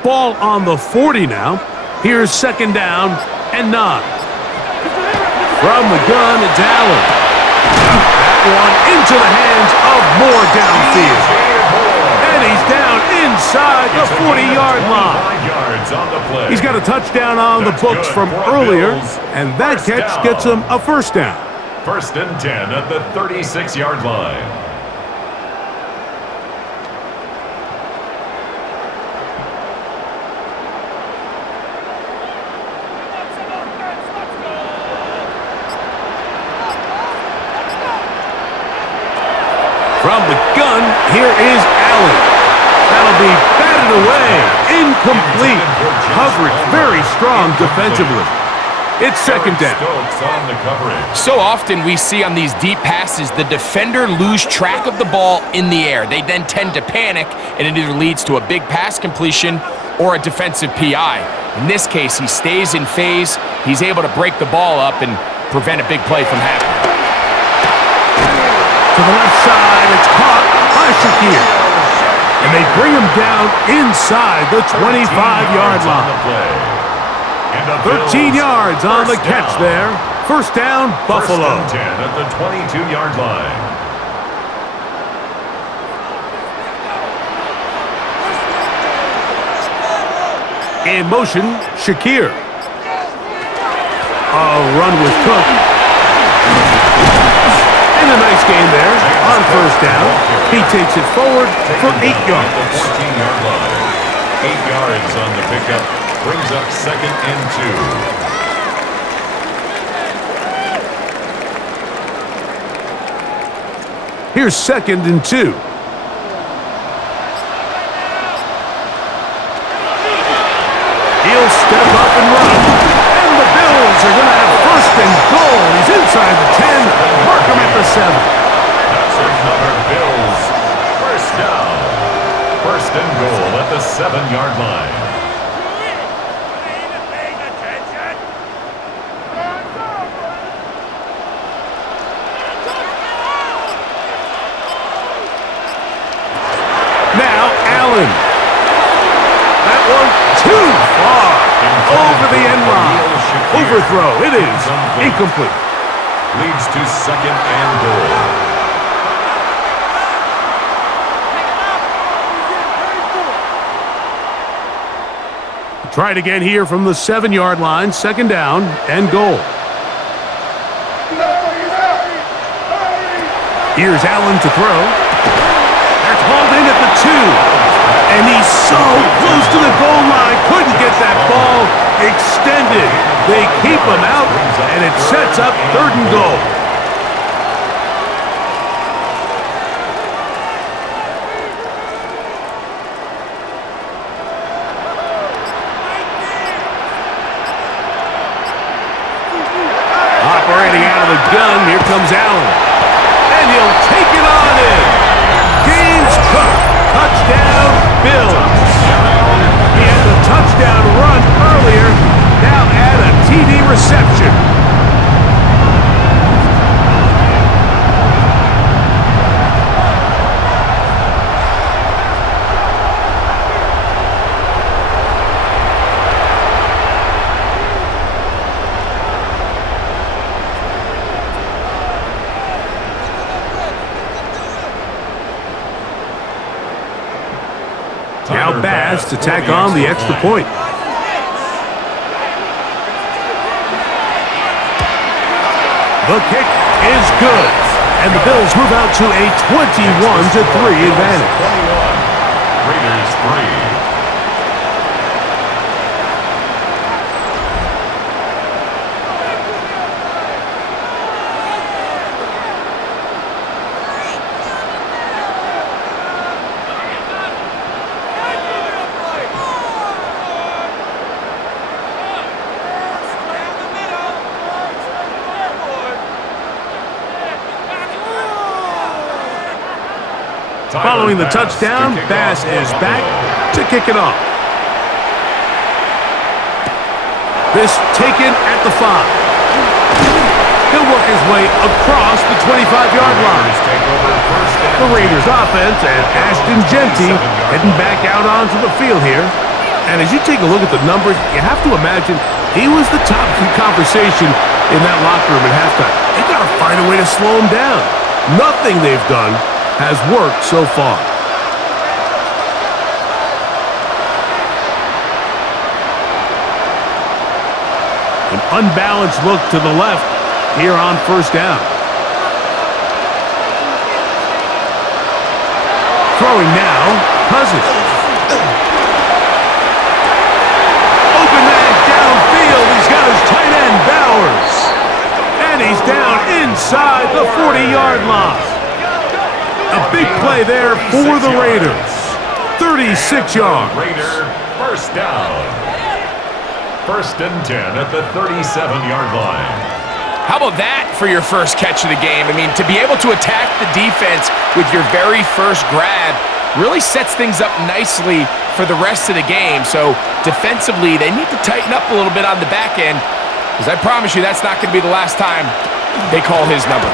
Ball on the 40 now. Here's 2nd down and 9. From the gun, it's Allen. That one into the hands of Moore downfield. And he's down inside the 40-yard line. He's got a touchdown on the books from earlier, and that catch gets him a 1st down. 1st and 10 at the 36-yard line. Here is Allen. That'll be batted away. Incomplete. Coverage very strong defensively. It's second down. So often we see on these deep passes, the defender lose track of the ball in the air. They then tend to panic, and it either leads to a big pass completion or a defensive PI. In this case, he stays in phase. He's able to break the ball up and prevent a big play from happening. To the left side, it's caught by Shakir. And they bring him down inside the 25-yard line. 13 yards on the catch there. First down, Buffalo. First and 10 at the 22-yard line. In motion, Shakir. A run with Cook. And a nice gain there on first down. He takes it forward for 8 yards. 14-yard line. 8 yards on the pickup. Brings up second and 2. Here's second and 2. He'll step up and run. And the Bills are going to have first and goal. He's inside the 10. Mark him at the 7. That's another Bills. First down. First and goal at the 7-yard line. Now Allen. That one too far. Over the end line. Overthrow. It is incomplete. Leads to second and goal. Try it again here from the 7-yard line. Second down and goal. Here's Allen to throw. That's hauled in at the 2. And he's so close to the goal line. Couldn't get that ball extended. They keep him out, and it sets up third and goal. Operating out of the gun, here comes Allen. And he'll take it on in. James Cook, touchdown, Bills. He had the touchdown run earlier, now add a TD reception. Now Bass to tack on the extra point. The kick is good. And the Bills move out to a 21-3 advantage. 21. Raiders 3. Following the touchdown, Bass is back to kick it off. This taken at the 5. He'll work his way across the 25-yard line. The Raiders offense and Ashton Genty heading back out onto the field here. And as you take a look at the numbers, you have to imagine he was the top of the conversation in that locker room at halftime. They got to find a way to slow him down. Nothing they've done has worked so far. An unbalanced look to the left here on first down. Throwing now, Cousins. Open man downfield. He's got his tight end, Bowers. And he's down inside the 40-yard line. A big play play there for the Raiders. 36 yards. Raider first down. 1st and 10 at the 37-yard line. How about that for your first catch of the game? I mean, to be able to attack the defense with your very first grab really sets things up nicely for the rest of the game. So defensively, they need to tighten up a little bit on the back end, because I promise you that's not going to be the last time they call his number.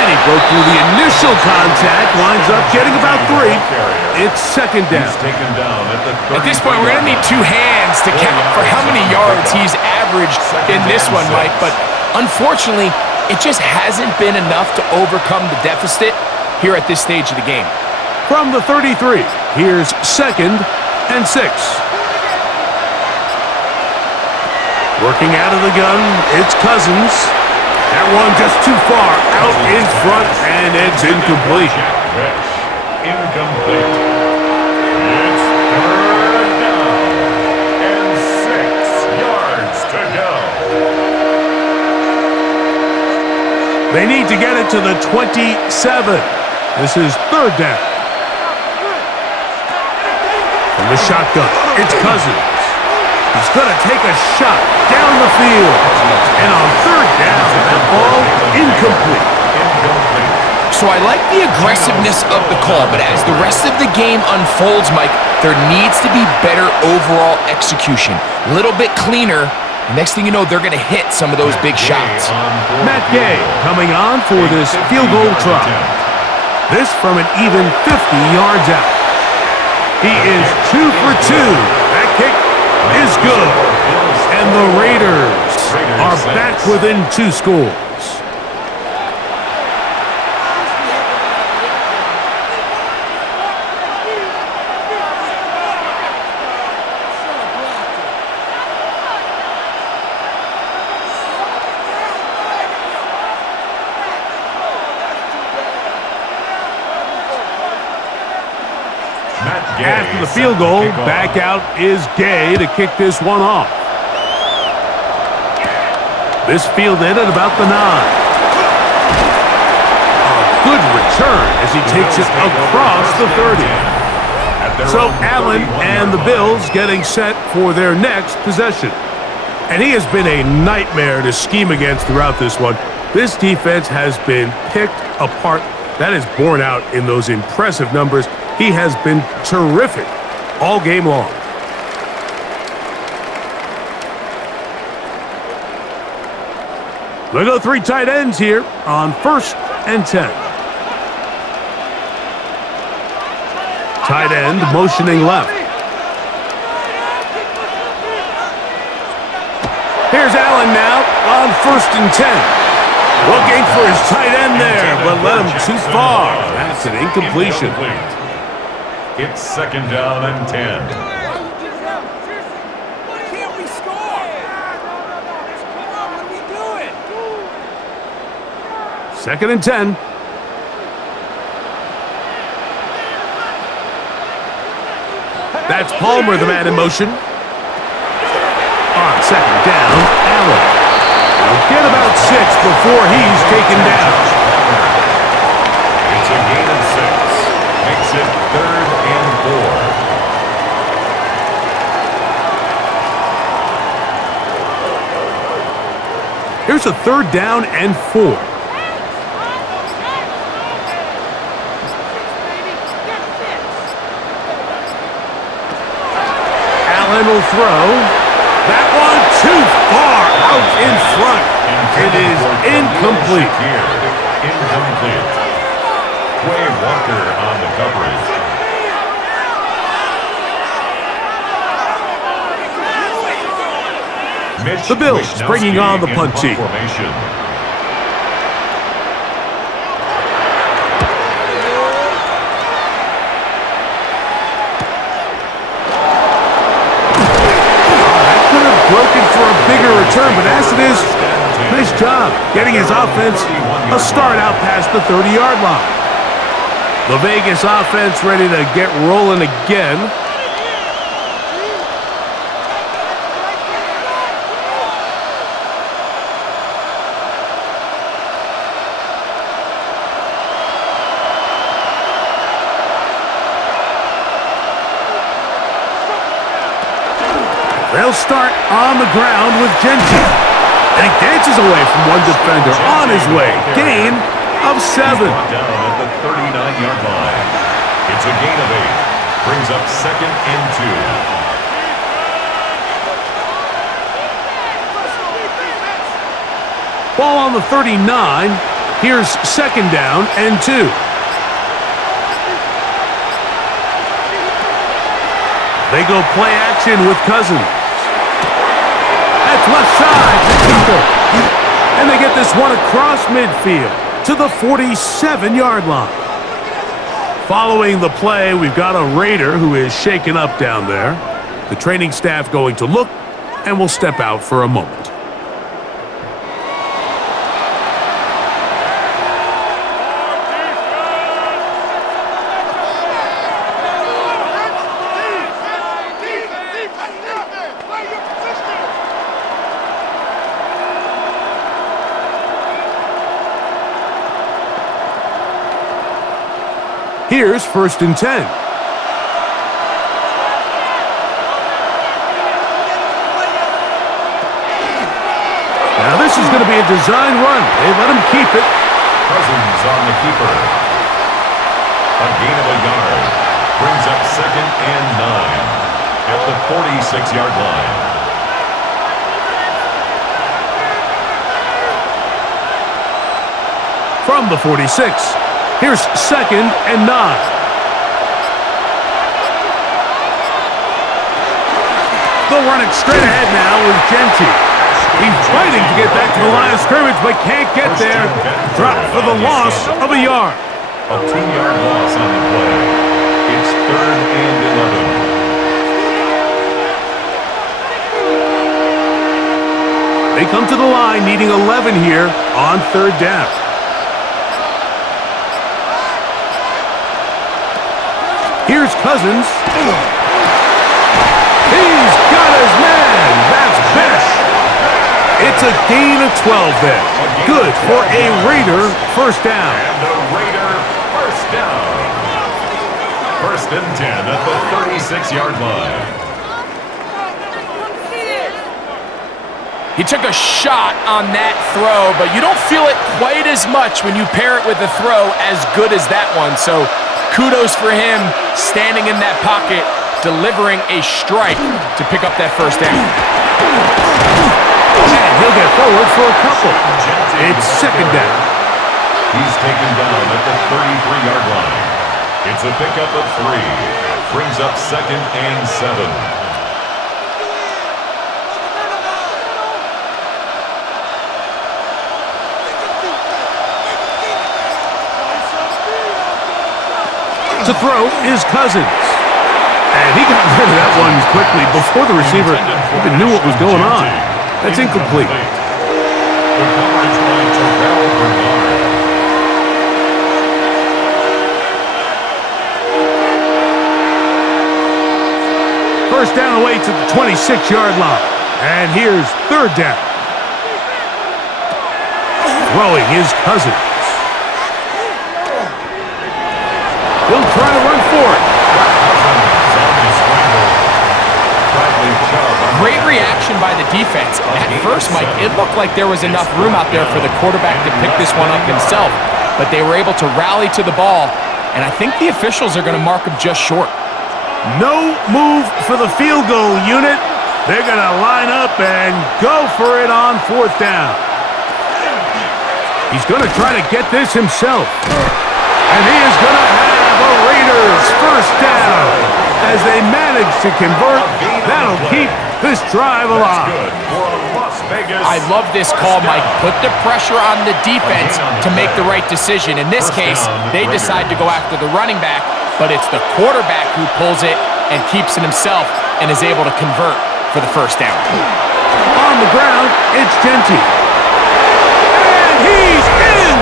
And he broke through the initial contact, winds up getting about 3. It's 2nd down. He's taken down at the 30. At this point, we're going to need 2 hands to count for how many yards he's averaged in this one, Mike. But unfortunately, it just hasn't been enough to overcome the deficit here at this stage of the game. From the 33, here's 2nd and 6. Working out of the gun, it's Cousins. That one just too far out in front, and it's incomplete. Incomplete. It's 3rd down and 6 yards to go. They need to get it to the 27. This is 3rd down. From the shotgun, it's Cousins. He's going to take a shot down the field. And on 3rd down, that ball incomplete. So I like the aggressiveness of the call, but as the rest of the game unfolds, Mike, there needs to be better overall execution. A little bit cleaner. The next thing you know, they're going to hit some of those big shots. Matt Gay coming on for this field goal try. This from an even 50 yards out. He is 2 for 2. That kick is good. And the Raiders are back within 2 scores. After the field goal, back out is Gay to kick this one off. This fielded at about the 9. A good return as he takes it across the 30. So Allen and the Bills getting set for their next possession. And he has been a nightmare to scheme against throughout this one. This defense has been picked apart. That is borne out in those impressive numbers. He has been terrific all game long. They'll go 3 tight ends here on 1st and 10. Tight end motioning left. Here's Allen now on 1st and 10. Looking for his tight end there, but led him too far. That's an incompletion. It's 2nd down and 10. Can't we score? Come on, what are we doing? 2nd and 10. That's Palmer, the man in motion. On 2nd down, Allen. They'll get about 6 before he's taken down. It's a gain of 6. Makes it 3rd and 4. Here's a 3rd down and 4. Allen will throw. That one too far out in front. It is incomplete. Incomplete. Quay Walker on the coverage. The Bills bringing on the punt team. Broken for a bigger return, but as it is, nice job getting his offense a start out past the 30-yard line. The Vegas offense ready to get rolling again. They'll start on the ground with Genty. And he dances away from one defender on his way. Gain of 7. Brought down at the 39-yard line. It's a gain of 8. Brings up 2nd and 2. Ball on the 39. Here's 2nd down and 2. They go play action with Cousins. That's left side to Keeper. And they get this one across midfield to the 47-yard line. Following the play, we've got a Raider who is shaken up down there. The training staff going to look and will step out for a moment. Here's 1st and 10. Now this is going to be a design run. They let him keep it. Cousins on the keeper. A gain of a yard. Brings up 2nd and 9 at the 46-yard line. From the 46. Here's 2nd and 9. They'll run it straight ahead now with Genty. He's fighting to get back to the line of scrimmage, but can't get there. Drop for the loss of a yard. A 2-yard loss on the play. It's 3rd and 11. They come to the line needing 11 here on 3rd down. Here's Cousins. He's got his man. That's Bish. It's a gain of 12 there. Good for a Raider 1st down. And a Raider 1st down. 1st and 10 at the 36-yard line. He took a shot on that throw, but you don't feel it quite as much when you pair it with a throw as good as that one. So kudos for him standing in that pocket, delivering a strike to pick up that 1st down. And he'll get forward for a couple. It's 2nd down. He's taken down at the 33-yard line. It's a pickup of 3. Brings up 2nd and 7. To throw is Cousins. And he got rid of that one quickly before the receiver even knew what was going on. That's incomplete. The coverage by Terrell Bernard. First down away to the 26-yard line. And here's 3rd down. Throwing is Cousins. He'll try to run for it. Great reaction by the defense. At first, Mike, it looked like there was enough room out there for the quarterback to pick this one up himself, but they were able to rally to the ball, and I think the officials are going to mark him just short. No move for the field goal unit. They're going to line up and go for it on 4th down. He's going to try to get this himself. And he is going to have a Raiders 1st down as they manage to convert. That'll keep this drive alive. I love this call, Mike. Put the pressure on the defense to make the right decision. In this case, they decide to go after the running back, but it's the quarterback who pulls it and keeps it himself and is able to convert for the 1st down. On the ground, it's Genty. And he's in!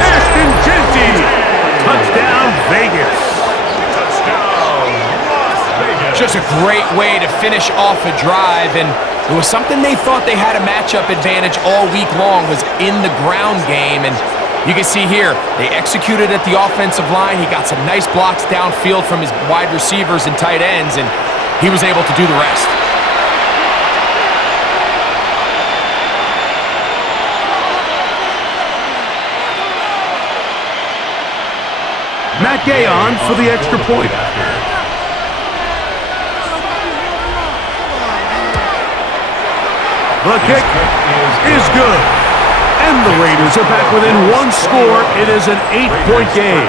Ashton Genty! Touchdown, Vegas. Just a great way to finish off a drive, and it was something they thought they had a matchup advantage all week long, was in the ground game, and you can see here, they executed at the offensive line. He got some nice blocks downfield from his wide receivers and tight ends, and he was able to do the rest. Matt Gay on for the extra point. The kick is good. And the Raiders are back within one score. It is an 8-point game.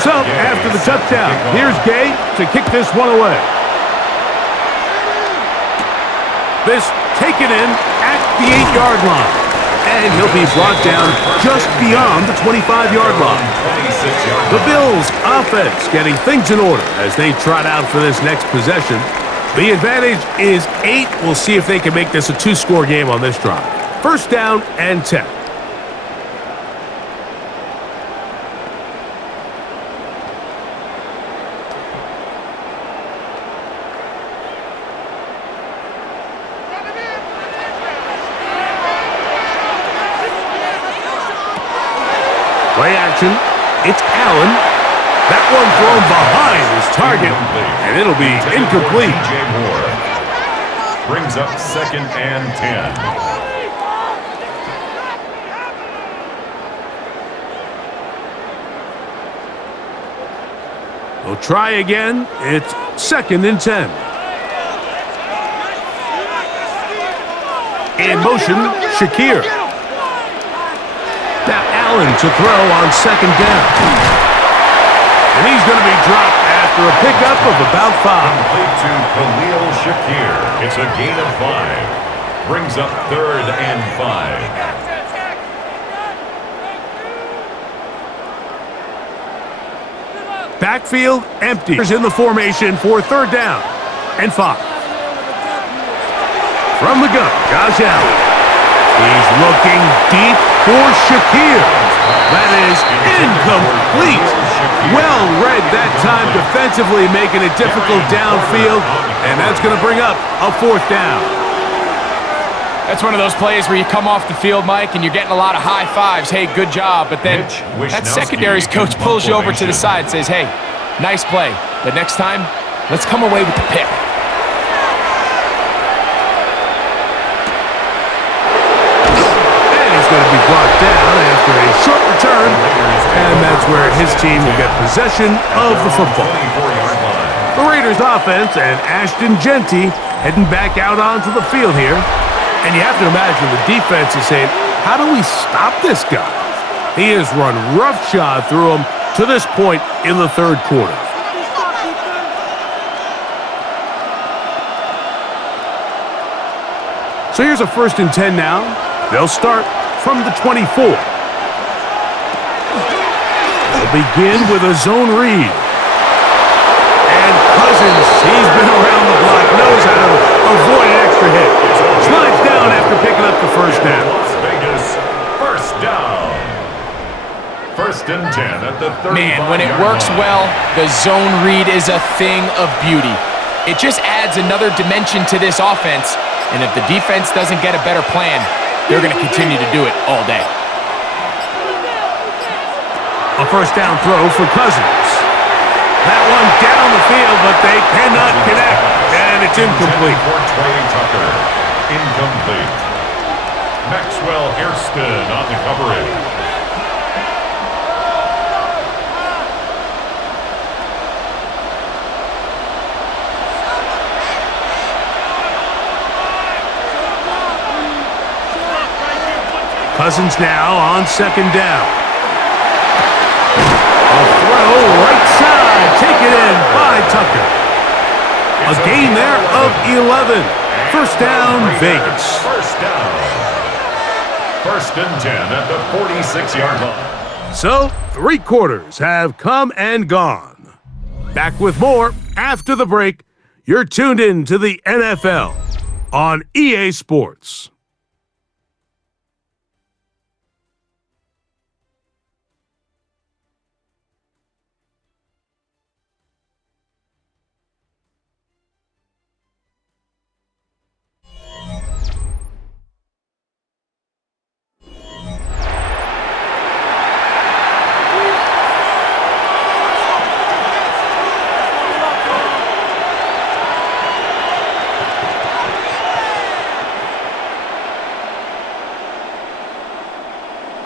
So, after the touchdown, here's Gay to kick this one away. This taken in at the 8-yard line. And he'll be brought down just beyond the 25-yard line. The Bills' offense getting things in order as they trot out for this next possession. The advantage is 8. We'll see if they can make this a 2-score game on this drive. First down and 10. Play action. It's Allen. That one thrown behind his target, and it'll be incomplete. DJ Moore brings up 2nd and 10. We'll try again. It's 2nd and 10. In motion, Shakir. Now Allen to throw on 2nd down. And he's going to be dropped after a pickup of about 5. Complete to Khalil Shakir. It's a gain of 5. Brings up 3rd and 5. Backfield empty. Here's in the formation for 3rd down and 5. From the gun, Josh Allen. He's looking deep for Shakir. That is incomplete. Well read that time defensively, making it difficult downfield, and that's going to bring up a 4th down. That's one of those plays where you come off the field, Mike, and you're getting a lot of high fives. Hey, good job. But then that secondary's coach pulls you over to the side and says, hey, nice play. But next time, let's come away with the pick. Going to be brought down after a short return, and that's where his team will get possession of the football. The Raiders offense and Ashton Genty heading back out onto the field here. And you have to imagine the defense is saying, how do we stop this guy? He has run roughshod through him to this point in the 3rd quarter. So here's a 1st and 10 now. They'll start from the 24. They'll begin with a zone read. And Cousins, he's been around the block, knows how to avoid an extra hit. Slides down after picking up the 1st down. Las Vegas, 1st down. 1st and 10 at the 35. Man, when it works well, the zone read is a thing of beauty. It just adds another dimension to this offense, and if the defense doesn't get a better plan, they're going to continue to do it all day. A 1st down throw for Cousins. That one down the field, but they cannot connect, and it's incomplete. For Trey Tucker, incomplete. Maxwell Hairston on the coverage. Cousins now on 2nd down. A throw right side, taken in by Tucker. A gain there of 11. 1st down, Vegas. 1st down. 1st and 10 at the 46-yard line. So, 3 quarters have come and gone. Back with more after the break. You're tuned in to the NFL on EA Sports.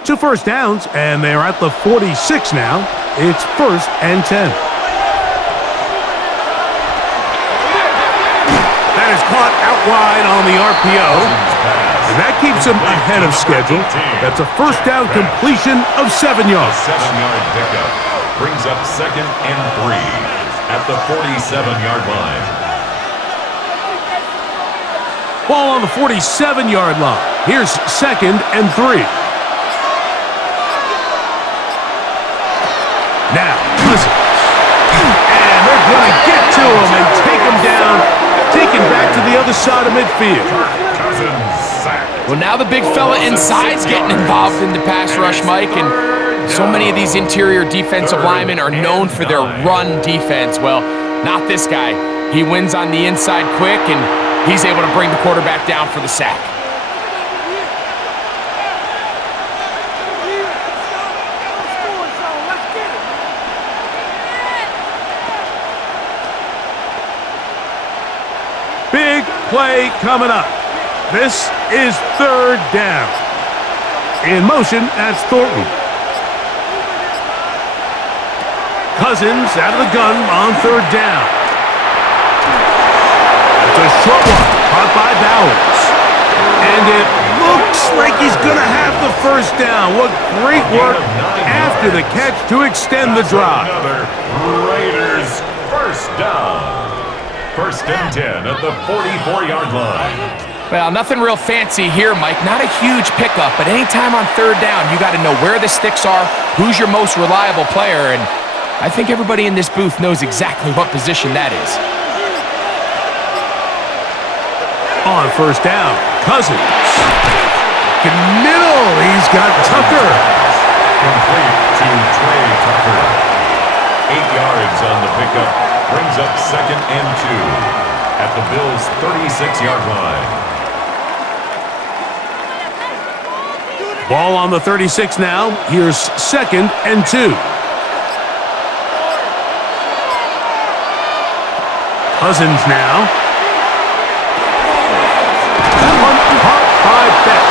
2 first downs, and they're at the 46 now. It's 1st and 10. That is caught out wide on the RPO, and that keeps him ahead of schedule. That's a 1st down completion of 7 yards. 7-yard pickup brings up 2nd and 3 at the 47-yard line. Ball on the 47-yard line. Here's 2nd and 3. Now, Cousins. And they're going to get to him and take him down, taken back to the other side of midfield. Cousins sacked. Well, now the big fella inside's getting involved in the pass rush, Mike, and so many of these interior defensive linemen are known for their run defense. Well, not this guy. He wins on the inside quick, and he's able to bring the quarterback down for the sack. Big play coming up. This is 3rd down. In motion, that's Thornton. Cousins out of the gun on 3rd down. It's a short one, caught by Bowers. And it looks like he's going to have the 1st down. What great work after the catch to extend the drive. Another Raiders 1st down. 1st and 10 at the 44-yard line. Well, nothing real fancy here, Mike. Not a huge pickup, but anytime on 3rd down, you got to know where the sticks are, who's your most reliable player, and I think everybody in this booth knows exactly what position that is. On 1st down, Cousins. In middle, he's got Tucker. Complete to Trey Tucker. 8 yards on the pickup. Brings up 2nd and 2 at the Bills' 36-yard line. Ball on the 36 now. Here's 2nd and 2. Cousins now. That one caught by Beck.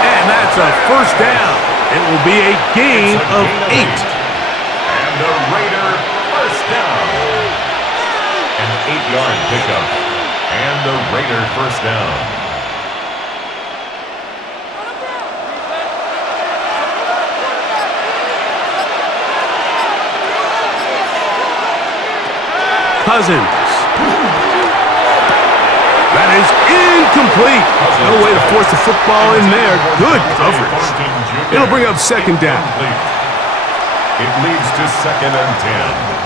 And that's a 1st down. It will be a gain of 8. And the Raider 1st down. An 8-yard pickup. And the Raider 1st down. Cousins. That is incomplete. No way to force the football in there. Good coverage. It'll bring up 2nd down. It leads to 2nd and 10.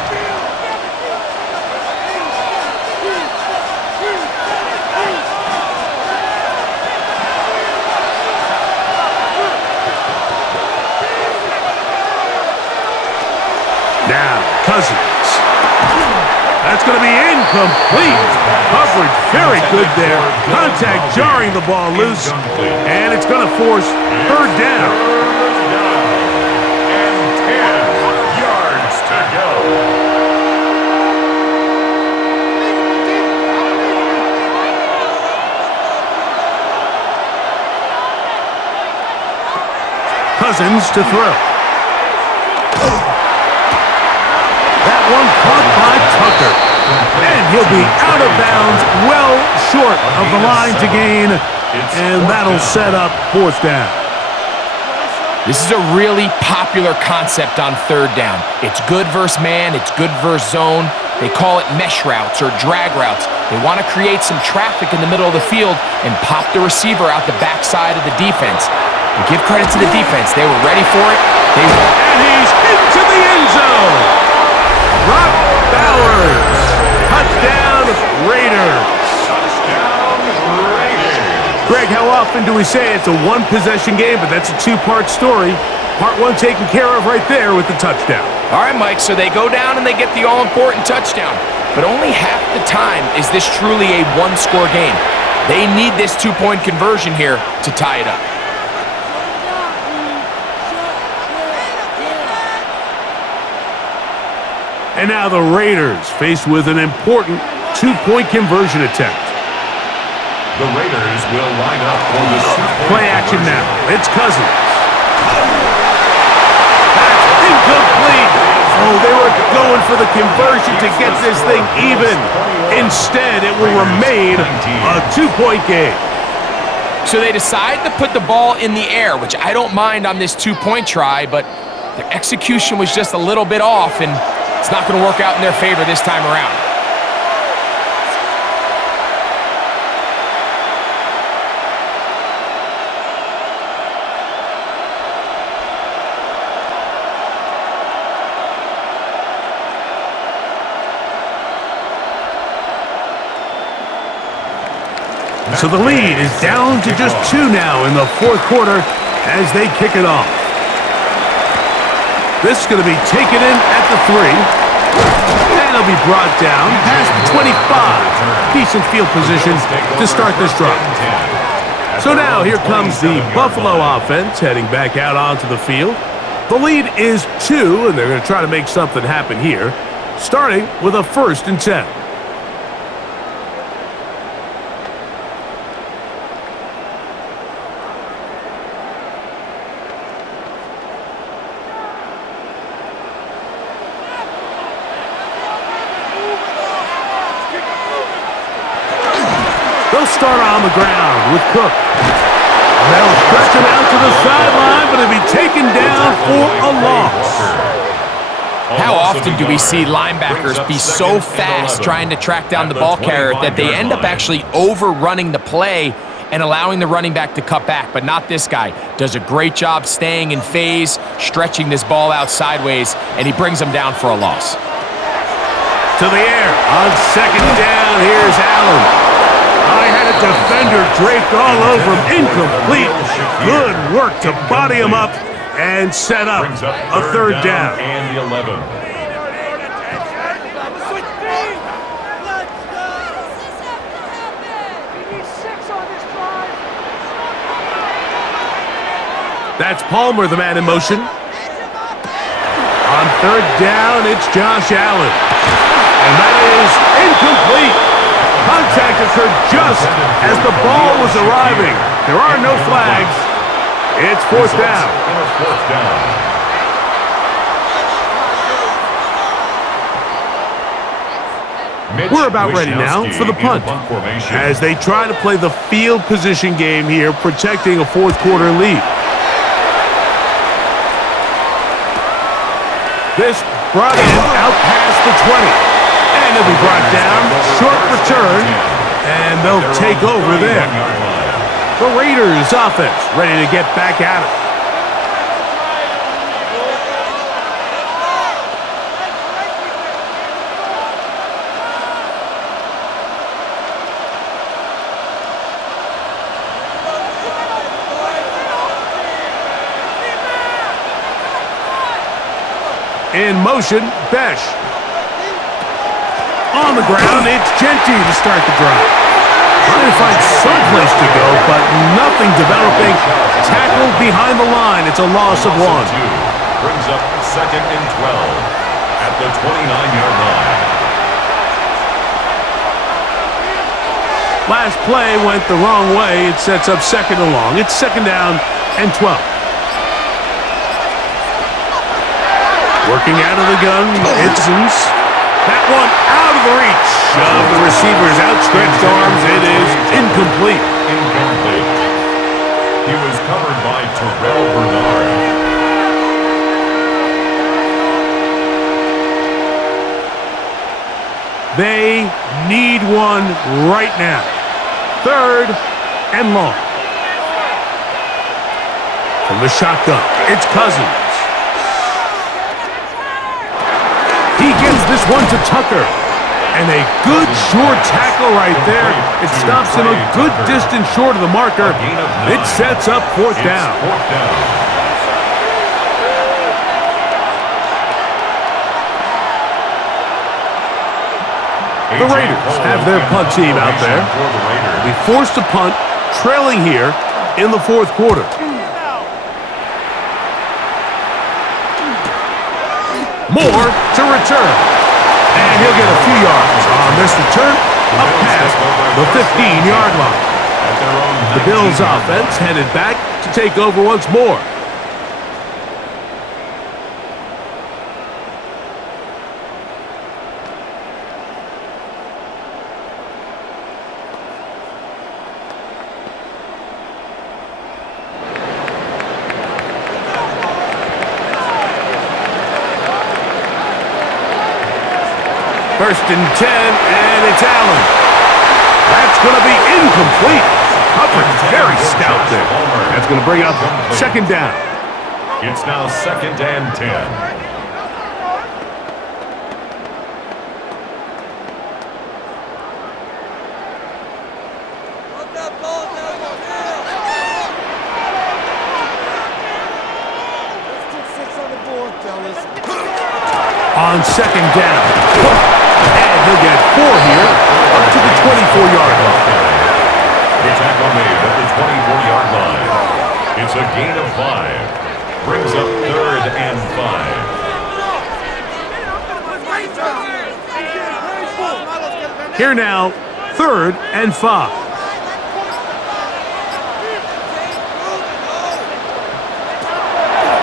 Now, Cousins. That's going to be incomplete. Coverage very good there. Contact jarring the ball loose. And it's going to force 3rd down. And 10 yards to go. Cousins to throw. That one caught by Tucker. And he'll be out of bounds, well short of the line to gain. And that'll set up 4th down. This is a really popular concept on 3rd down. It's good versus man, it's good versus zone. They call it mesh routes or drag routes. They want to create some traffic in the middle of the field and pop the receiver out the backside of the defense. But give credit to the defense. They were ready for it. They were. And he's into the end zone. Brock Bowers. Touchdown, Raiders. Touchdown, Raiders. Greg, how often do we say it's a 1-possession game, but that's a 2-part story? Part 1 taken care of right there with the touchdown. All right, Mike, so they go down and they get the all-important touchdown. But only half the time is this truly a 1-score game. They need this 2-point conversion here to tie it up. And now the Raiders faced with an important 2-point conversion attempt. The Raiders will line up for the 2-point Play action conversion. now. It's Cousins. Incomplete. Oh, they were going for the conversion to get this thing even. Instead, it will remain a 2-point game. So they decide to put the ball in the air, which I don't mind on this 2-point try, but their execution was just a little bit off, and it's not going to work out in their favor this time around. So the lead is down to just 2 now in the fourth quarter as they kick it off. This is going to be taken in at the 3. And it'll be brought down past the 25. Decent field position to start this drive. So now here comes the Buffalo offense heading back out onto the field. The lead is 2, and they're going to try to make something happen here, starting with a 1st and 10. They'll start on the ground with Cook. They'll stretch him out to the sideline, but he'll be taken down for a loss. How often do we see linebackers be so fast trying to track down the ball carrier that they end up actually overrunning the play and allowing the running back to cut back? But not this guy. Does a great job staying in phase, stretching this ball out sideways, and he brings them down for a loss. To the air on 2nd down. Here's Allen. I had a defender draped all over him. Incomplete. Good work to body him up and set up a 3rd down. And 11. That's Palmer, the man in motion. On 3rd down, it's Josh Allen. And that is incomplete. Contact occurred just as the ball was arriving. There are no flags. It's 4th down. We're about ready now for the punt as they try to play the field position game here, protecting a 4th quarter lead. This brought in out past the 20. And it'll be brought down, short return, and they'll take over there. The Raiders offense ready to get back at it. In motion, Besh. On the ground, it's Genty to start the drive. Trying to find someplace to go, but nothing developing. Tackled behind the line. It's a loss of 1. Brings up 2nd and 12 at the 29-yard line. Last play went the wrong way. It sets up 2nd and long. It's 2nd down and 12. Working out of the gun, it's that one out of the reach of the receiver's outstretched arms. It is incomplete. He was covered by Terrell Bernard. They need one right now. 3rd and long. From the shotgun, it's Cousins. He gives this one to Tucker. And a good short tackle right there. It stops him a good distance short of the marker. It sets up 4th down. The Raiders have their punt team out there. They'll be forced to punt, trailing here in the 4th quarter. Moore to return. And he'll get a few yards on this return up past the 15-yard line. The Bills offense headed back to take over once more. First and 10, and it's Allen. That's going to be incomplete. Coverage very stout there. That's going to bring up second down. It's now second and 10. On second down. And he'll get 4 here, up to the 24-yard line. The tackle made at the 24-yard line. It's a gain of 5. Brings up third and 5. Here now, third and 5.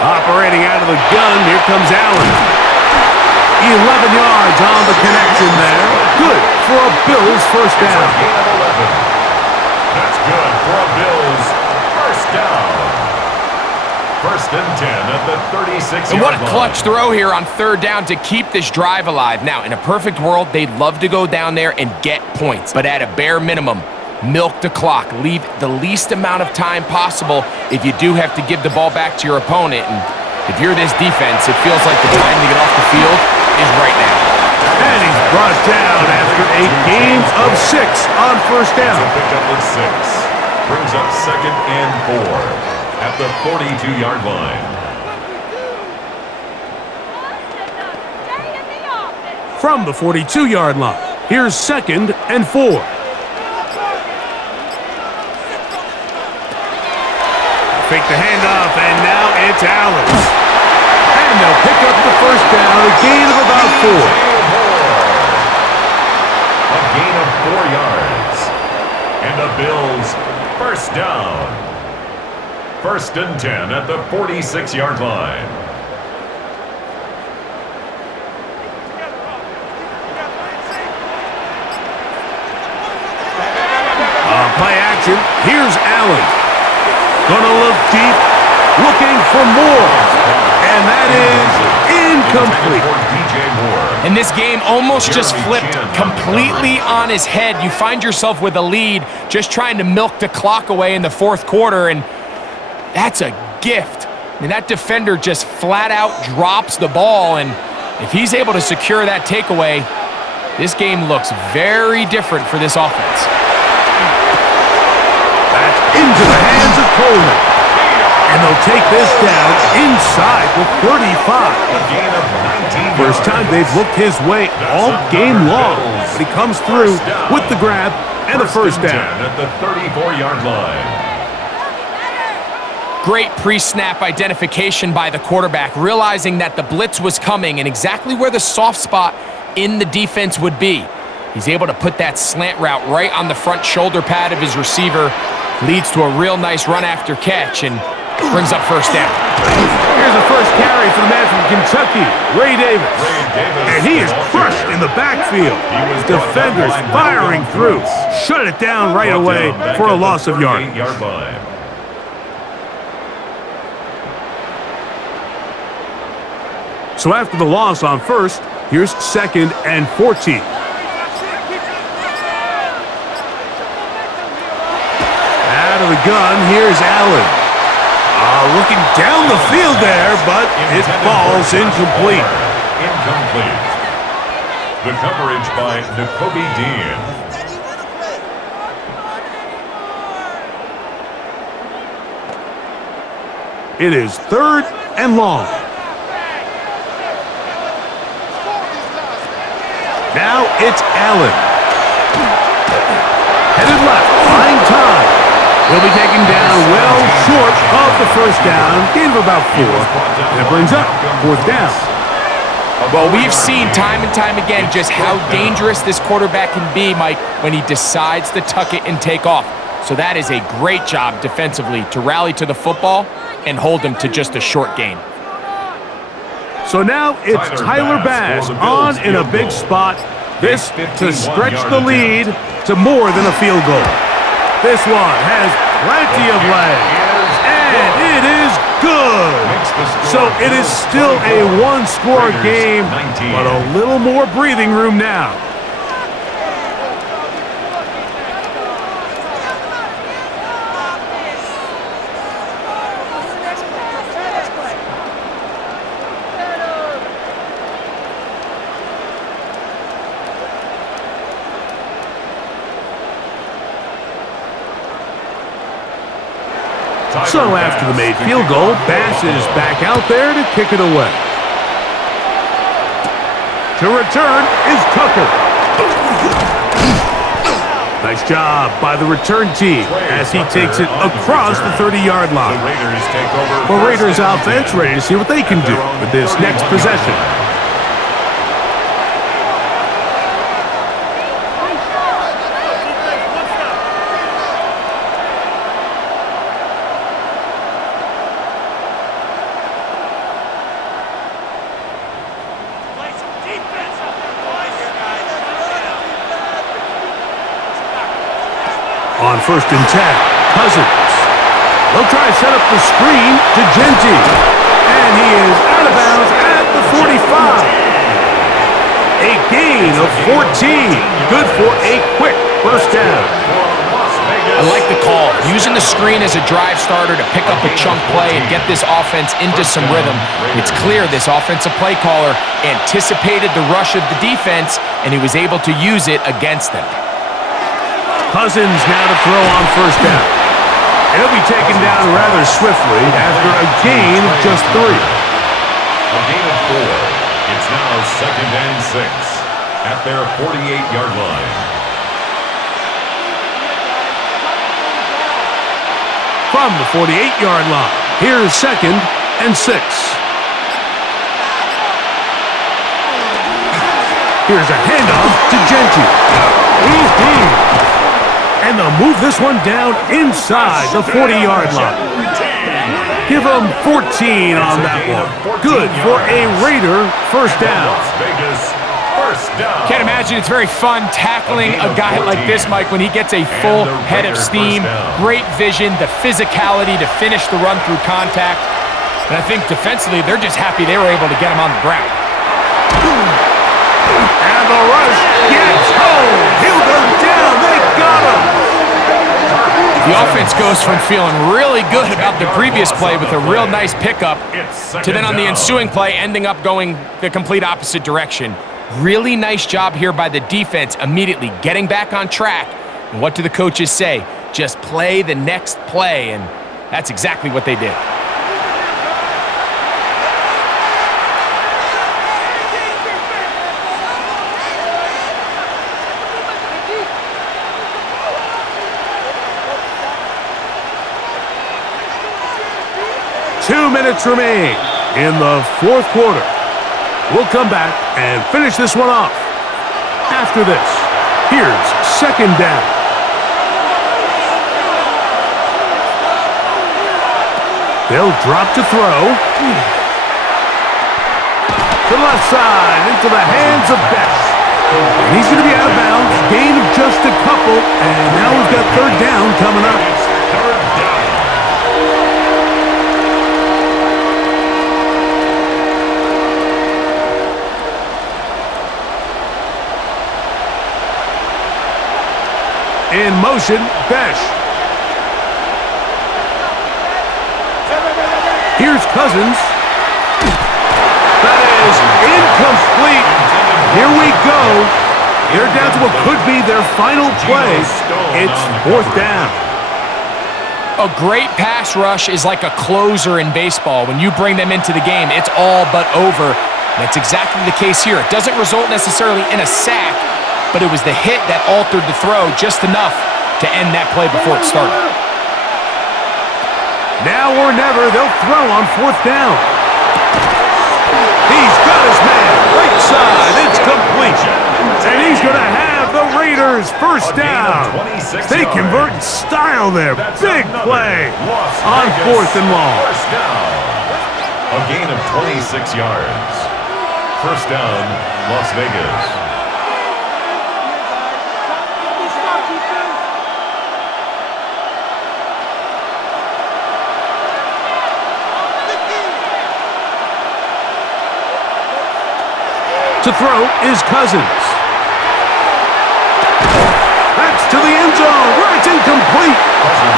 Operating out of the gun, here comes Allen. 11 yards on the connection there. Good for a Bills first down. Gain of 11. That's good for a Bills first down. First and 10 at the 36-yard line. And what a clutch throw here on third down to keep this drive alive. Now, in a perfect world, they'd love to go down there and get points. But at a bare minimum, milk the clock. Leave the least amount of time possible if you do have to give the ball back to your opponent. And if you're this defense, it feels like the time to get off the field is right now. And he's brought down after a gain of 6 on first down. It's a pickup of 6. Brings up second and 4 at the 42-yard line. From the 42-yard line, here's second and 4. Fake the handoff, and now it's Allen. And they'll pick up the first down, a gain of about 4. A gain of 4 yards. And the Bills first down. First and 10 at the 46-yard line. Play action, here's Allen. Gonna look deep, looking for more. And that is incomplete. And this game almost just flipped completely on his head. You find yourself with a lead, just trying to milk the clock away in the fourth quarter, and that's a gift. I mean, that defender just flat out drops the ball, and if he's able to secure that takeaway, this game looks very different for this offense. That's into the hands of Coleman. And they'll take this down inside the 35. A gain of 19 First time they've looked his way all game long. But he comes through with the grab and the first down. At the 34-yard line. Great pre-snap identification by the quarterback, realizing that the blitz was coming and exactly where the soft spot in the defense would be. He's able to put that slant route right on the front shoulder pad of his receiver, leads to a real nice run after catch, and brings up first down. Here's a first carry for the man from Kentucky, Ray Davis. And he is crushed in the backfield. Defenders firing through. Shut it down right away for a loss of yardage. So after the loss on first, here's second and 14. Out of the gun, here's Allen. Looking down the field there, but it falls incomplete. Incomplete. The coverage by Nakobe Dean. It is third and long. Now it's Allen. Headed left, buying time. He'll be taken down well short of the first down. Gain of about 4. And it brings up fourth down. Well, we've seen time and time again just how dangerous this quarterback can be, Mike, when he decides to tuck it and take off. So that is a great job defensively to rally to the football and hold him to just a short gain. So now it's Tyler Bass on in a big spot. This to stretch the lead to more than a field goal. This one has plenty of legs, and it is is good. So it is still a one-score game, but a little more breathing room now. So after the made field goal, Bass is back out there to kick it away. To return is Tucker. Nice job by the return team as he takes it across the 30-yard line. Well, Raiders offense ready to see what they can do with this next possession. On 1st and 10, Cousins. They'll try to set up the screen to Genty. And he is out of bounds at the 45. A gain of 14. Good for a quick first down. I like the call. Using the screen as a drive starter to pick up a chunk play and get this offense into some rhythm. It's clear this offensive play caller anticipated the rush of the defense, and he was able to use it against them. Cousins now to throw on first down. He'll be taken down rather swiftly after a gain of just 3. A gain of 4. It's now 2nd and 6 at their 48-yard line. From the 48-yard line, here's 2nd and 6. Here's a handoff to Genty. And they'll move this one down inside the 40-yard line. Give them 14 on that one. Good for a Raider first down. Can't imagine it's very fun tackling a guy like this, Mike, when he gets a full head of steam, great vision, the physicality to finish the run through contact. And I think defensively, they're just happy they were able to get him on the ground. And the rush gets home. He'll go down. They got him. The offense goes from feeling really good about the previous play with a real nice pickup to then on the ensuing play ending up going the complete opposite direction. Really nice job here by the defense immediately getting back on track. And what do the coaches say? Just play the next play, and that's exactly what they did. Minutes remain in the 4th quarter. We'll come back and finish this one off. After this, here's 2nd down. They'll drop to throw. To the left side, into the hands of Best. And he's going to be out of bounds. Gain of just a couple. And now we've got 3rd down coming up. In motion, Besh. Here's Cousins. That is incomplete. Here we go. They're down to what could be their final play. It's 4th down. A great pass rush is like a closer in baseball. When you bring them into the game, it's all but over. That's exactly the case here. It doesn't result necessarily in a sack, but it was the hit that altered the throw just enough to end that play before it started. Now or never, they'll throw on 4th down. He's got his man. Right side, it's complete. And he's going to have the Raiders first down. They convert in style there. Big play on 4th and long. A gain of 26 yards. First down, Las Vegas. To throw is Cousins. That's to the end zone where it's incomplete.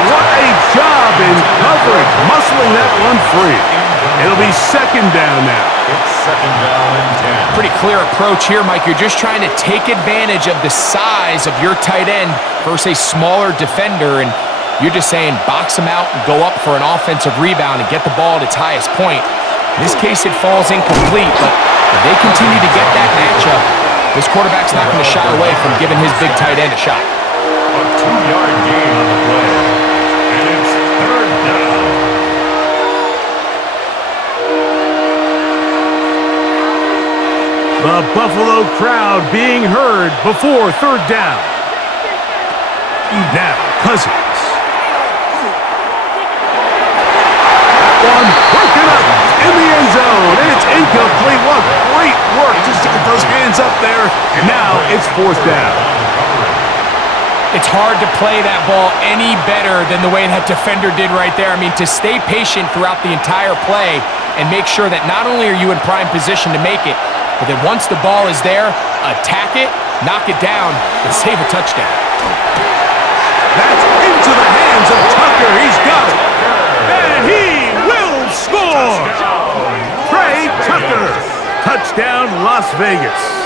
What a job in coverage, muscling that one free. It'll be second down now. It's second down and 10. Pretty clear approach here, Mike. You're just trying to take advantage of the size of your tight end versus a smaller defender, and you're just saying box him out and go up for an offensive rebound and get the ball at its highest point. In this case, it falls incomplete, but if they continue to get that matchup, this quarterback's not going to shy away from giving his big tight end a shot. A 2-yard gain on the play. And it's third down. The Buffalo crowd being heard before third down. Now, Cousins. That one broken up in the end zone, and it's incomplete. What great work just to get those hands up there. And now it's fourth down. It's hard to play that ball any better than the way that defender did right there. I mean, to stay patient throughout the entire play and make sure that not only are you in prime position to make it, but then once the ball is there, attack it, knock it down, and save a touchdown. That's into the hands of Tucker. He's got it. And he will score. Trey Tucker. Touchdown, Las Vegas.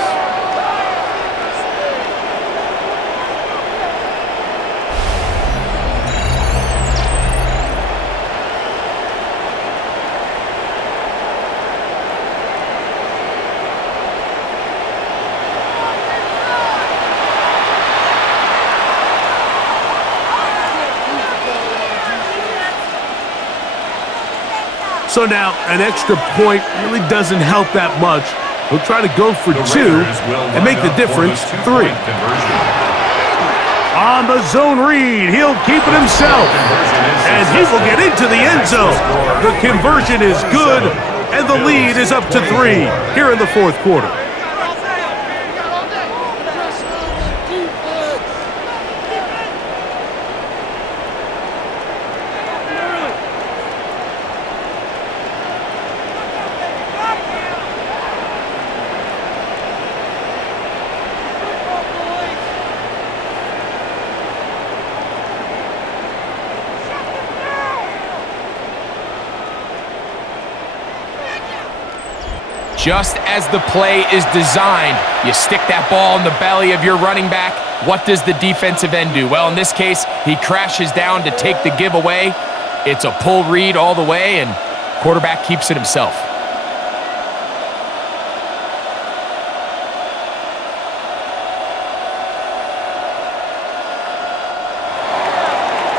So now, an extra point really doesn't help that much. He'll try to go for two and make the difference 3. On the zone read, he'll keep it himself. And he will get into the end zone. The conversion is good, and the lead is up to 3 here in the fourth quarter. Just as the play is designed, you stick that ball in the belly of your running back. What does the defensive end do? Well, in this case, he crashes down to take the giveaway. It's a pull read all the way, and quarterback keeps it himself.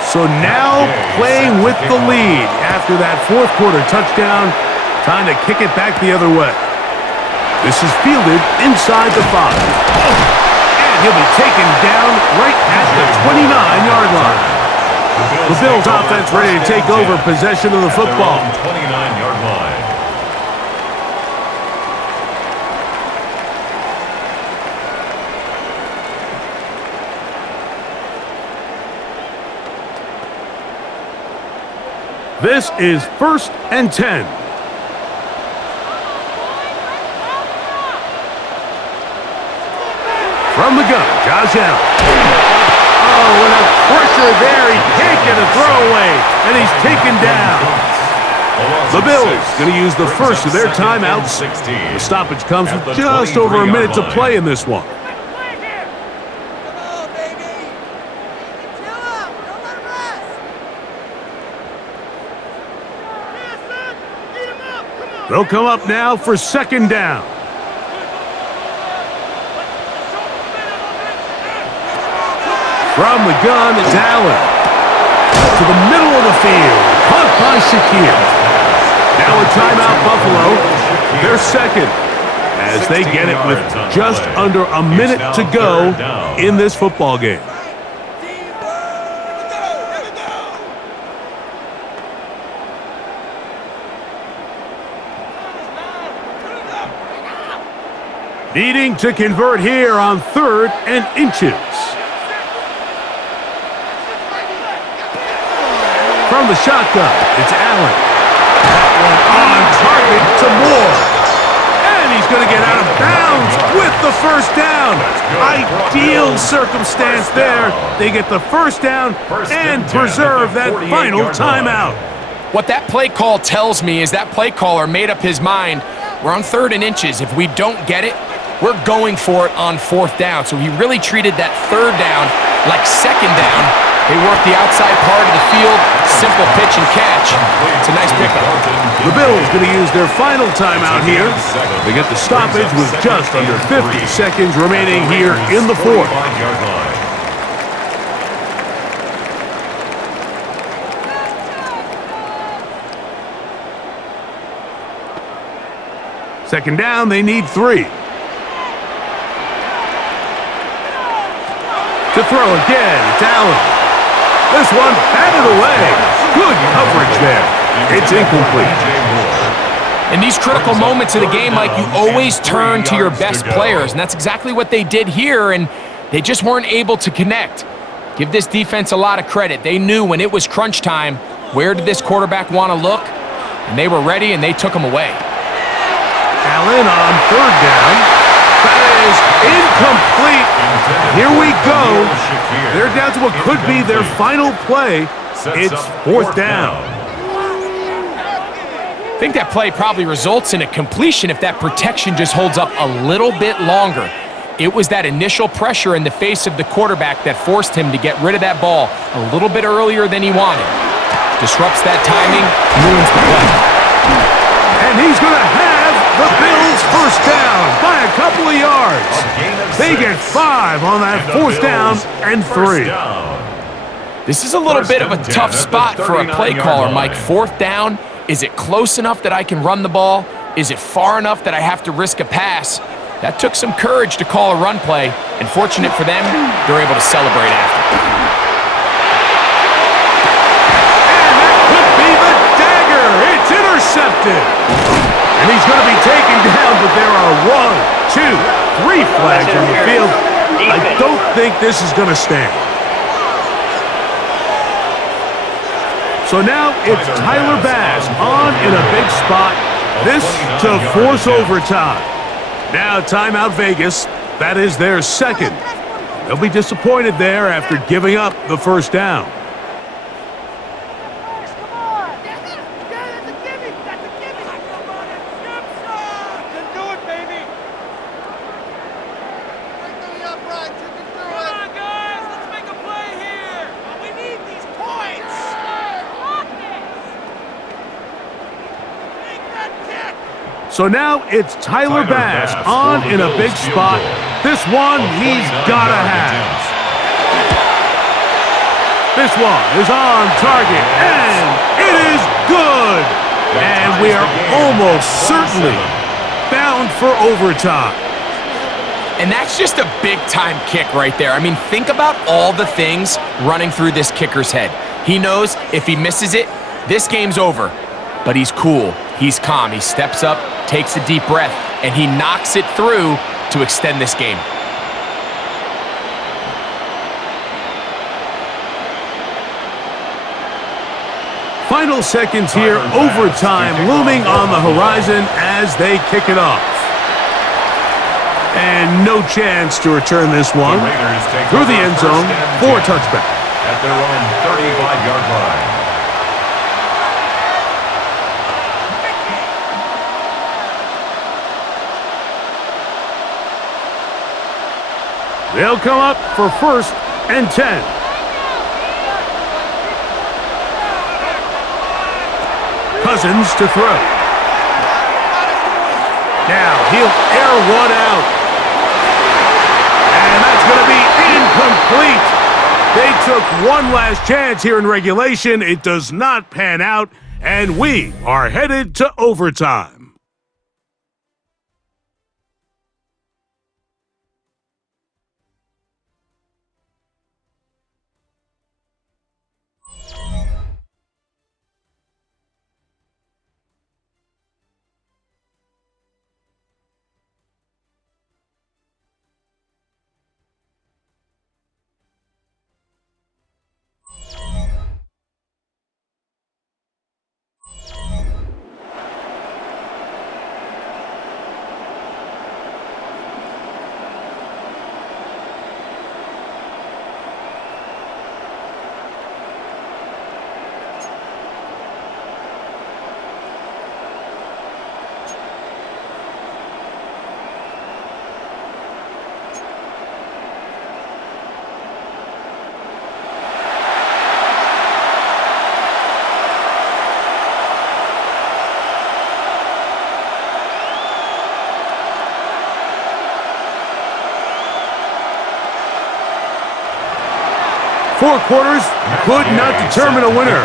So now playing with the lead after that fourth quarter touchdown, time to kick it back the other way. This is fielded inside the 5. And he'll be taken down right at the 29-yard line. The Bills offense ready to take over possession of the football. 29-yard line. This is 1st and 10. From the gun, Josh Allen. Oh, and a pressure there. He can't get a throwaway, and he's taken down. The Bills going to use the first of their timeouts. The stoppage comes with just over a minute to play in this one. They'll come up now for second down. From the gun, it's Allen. To the middle of the field. Caught by Shakir. Now a timeout, Buffalo. They're second as they get it with just under a minute to go in this football game. Needing to convert here on 3rd and inches. From the shotgun, it's Allen. That one on target to Moore. And And he's going to get out of bounds with the first down. Ideal circumstance there. They get the first down and preserve that final timeout. What that play call tells me is that play caller made up his mind. We're on 3rd and inches. If we don't get it, we're going for it on 4th down. So he really treated that 3rd down like 2nd down. They work the outside part of the field, simple pitch and catch. It's a nice pickup. The Bills going to use their final timeout here. They get the stoppage with just under 50 seconds remaining here in the 4th. Second down, they need 3. To throw again, it's Allen. This one batted away. Good coverage there. It's incomplete. In these critical moments of the game, Mike, you always turn to your best players, and that's exactly what they did here, and they just weren't able to connect. Give this defense a lot of credit. They knew when it was crunch time, where did this quarterback want to look, and they were ready, and they took him away. Allen on 3rd down. That is incomplete. Here we go. They're down to what could be their final play. It's 4th down. I think that play probably results in a completion if that protection just holds up a little bit longer. It was that initial pressure in the face of the quarterback that forced him to get rid of that ball a little bit earlier than he wanted. Disrupts that timing, ruins the play. And he's going to have the Bills first down by a couple of yards. They get 5 on that 4th down and 3. This is a little bit of a tough spot for a play caller, Mike. 4th down, is it close enough that I can run the ball? Is it far enough that I have to risk a pass? That took some courage to call a run play, and fortunate for them, they're able to celebrate after. And that could be the dagger. It's intercepted. And he's going to be taken down, but there are 1, 2, 3 flags on the field. I don't think this is going to stand. So now it's Tyler Bass on in a big spot. This to force overtime. Now timeout Vegas. That is their 2nd. They'll be disappointed there after giving up the first down. So now it's Tyler Bass on in a big spot. This one he's got to have. This one is on target, and it is good. And we are almost certainly bound for overtime. And that's just a big-time kick right there. I mean, think about all the things running through this kicker's head. He knows if he misses it, this game's over. But he's cool. He's calm. He steps up, takes a deep breath, and he knocks it through to extend this game. Final seconds here, overtime looming on the horizon as they kick it off. And no chance to return this one through the end zone for a touchback. At their own 35-yard line. They'll come up for 1st and 10. Cousins to throw. Now he'll air one out. And that's going to be incomplete. They took one last chance here in regulation. It does not pan out, and we are headed to overtime. 4 quarters could not determine a winner.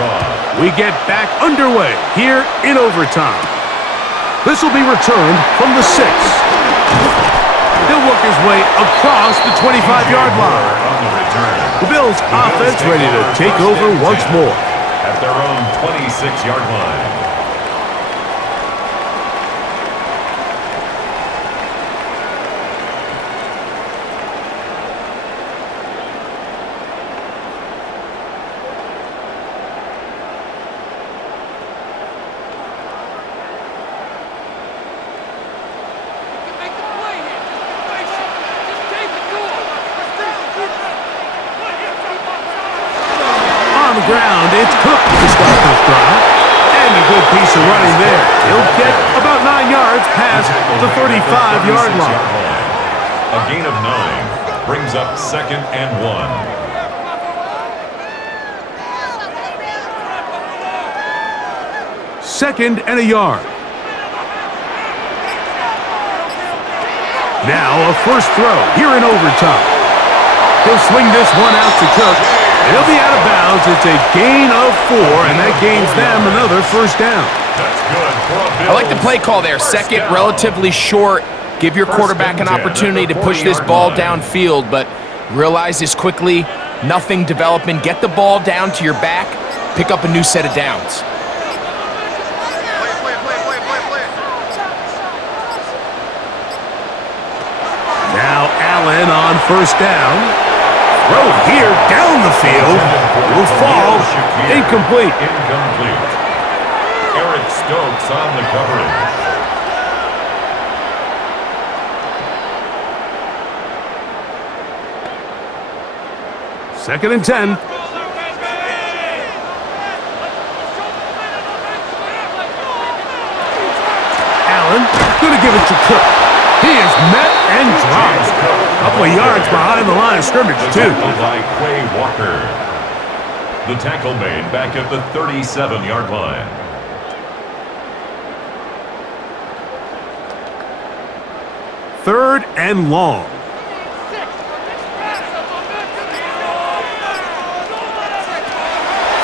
We get back underway here in overtime. This will be returned from the 6. He'll work his way across the 25-yard line. The Bills offense ready to take over once more. At their own 26-yard line. Ground, it's Cook to start this drive. And a good piece of running there. He'll get about 9 yards past the 35-yard line. A gain of 9 brings up 2nd and 1. Second and a yard. Now a first throw here in overtime. He'll swing this one out to Cook. He'll be out of bounds. It's a gain of 4, and that gains them another first down. That's good for a Bills. I like the play call there. Second, relatively short. Give your quarterback an opportunity to push this ball downfield, but realize this quickly. Nothing development. Get the ball down to your back. Pick up a new set of downs. Now Allen on first down. Throw here down the field. Will fall. Incomplete. Incomplete. Eric Stokes on the coverage. Second and 10. Allen going to give it to Cook. He is met and dropped. A couple of yards behind the line of scrimmage, too. By Quay Walker. The tackle made back at the 37-yard line. Third and long.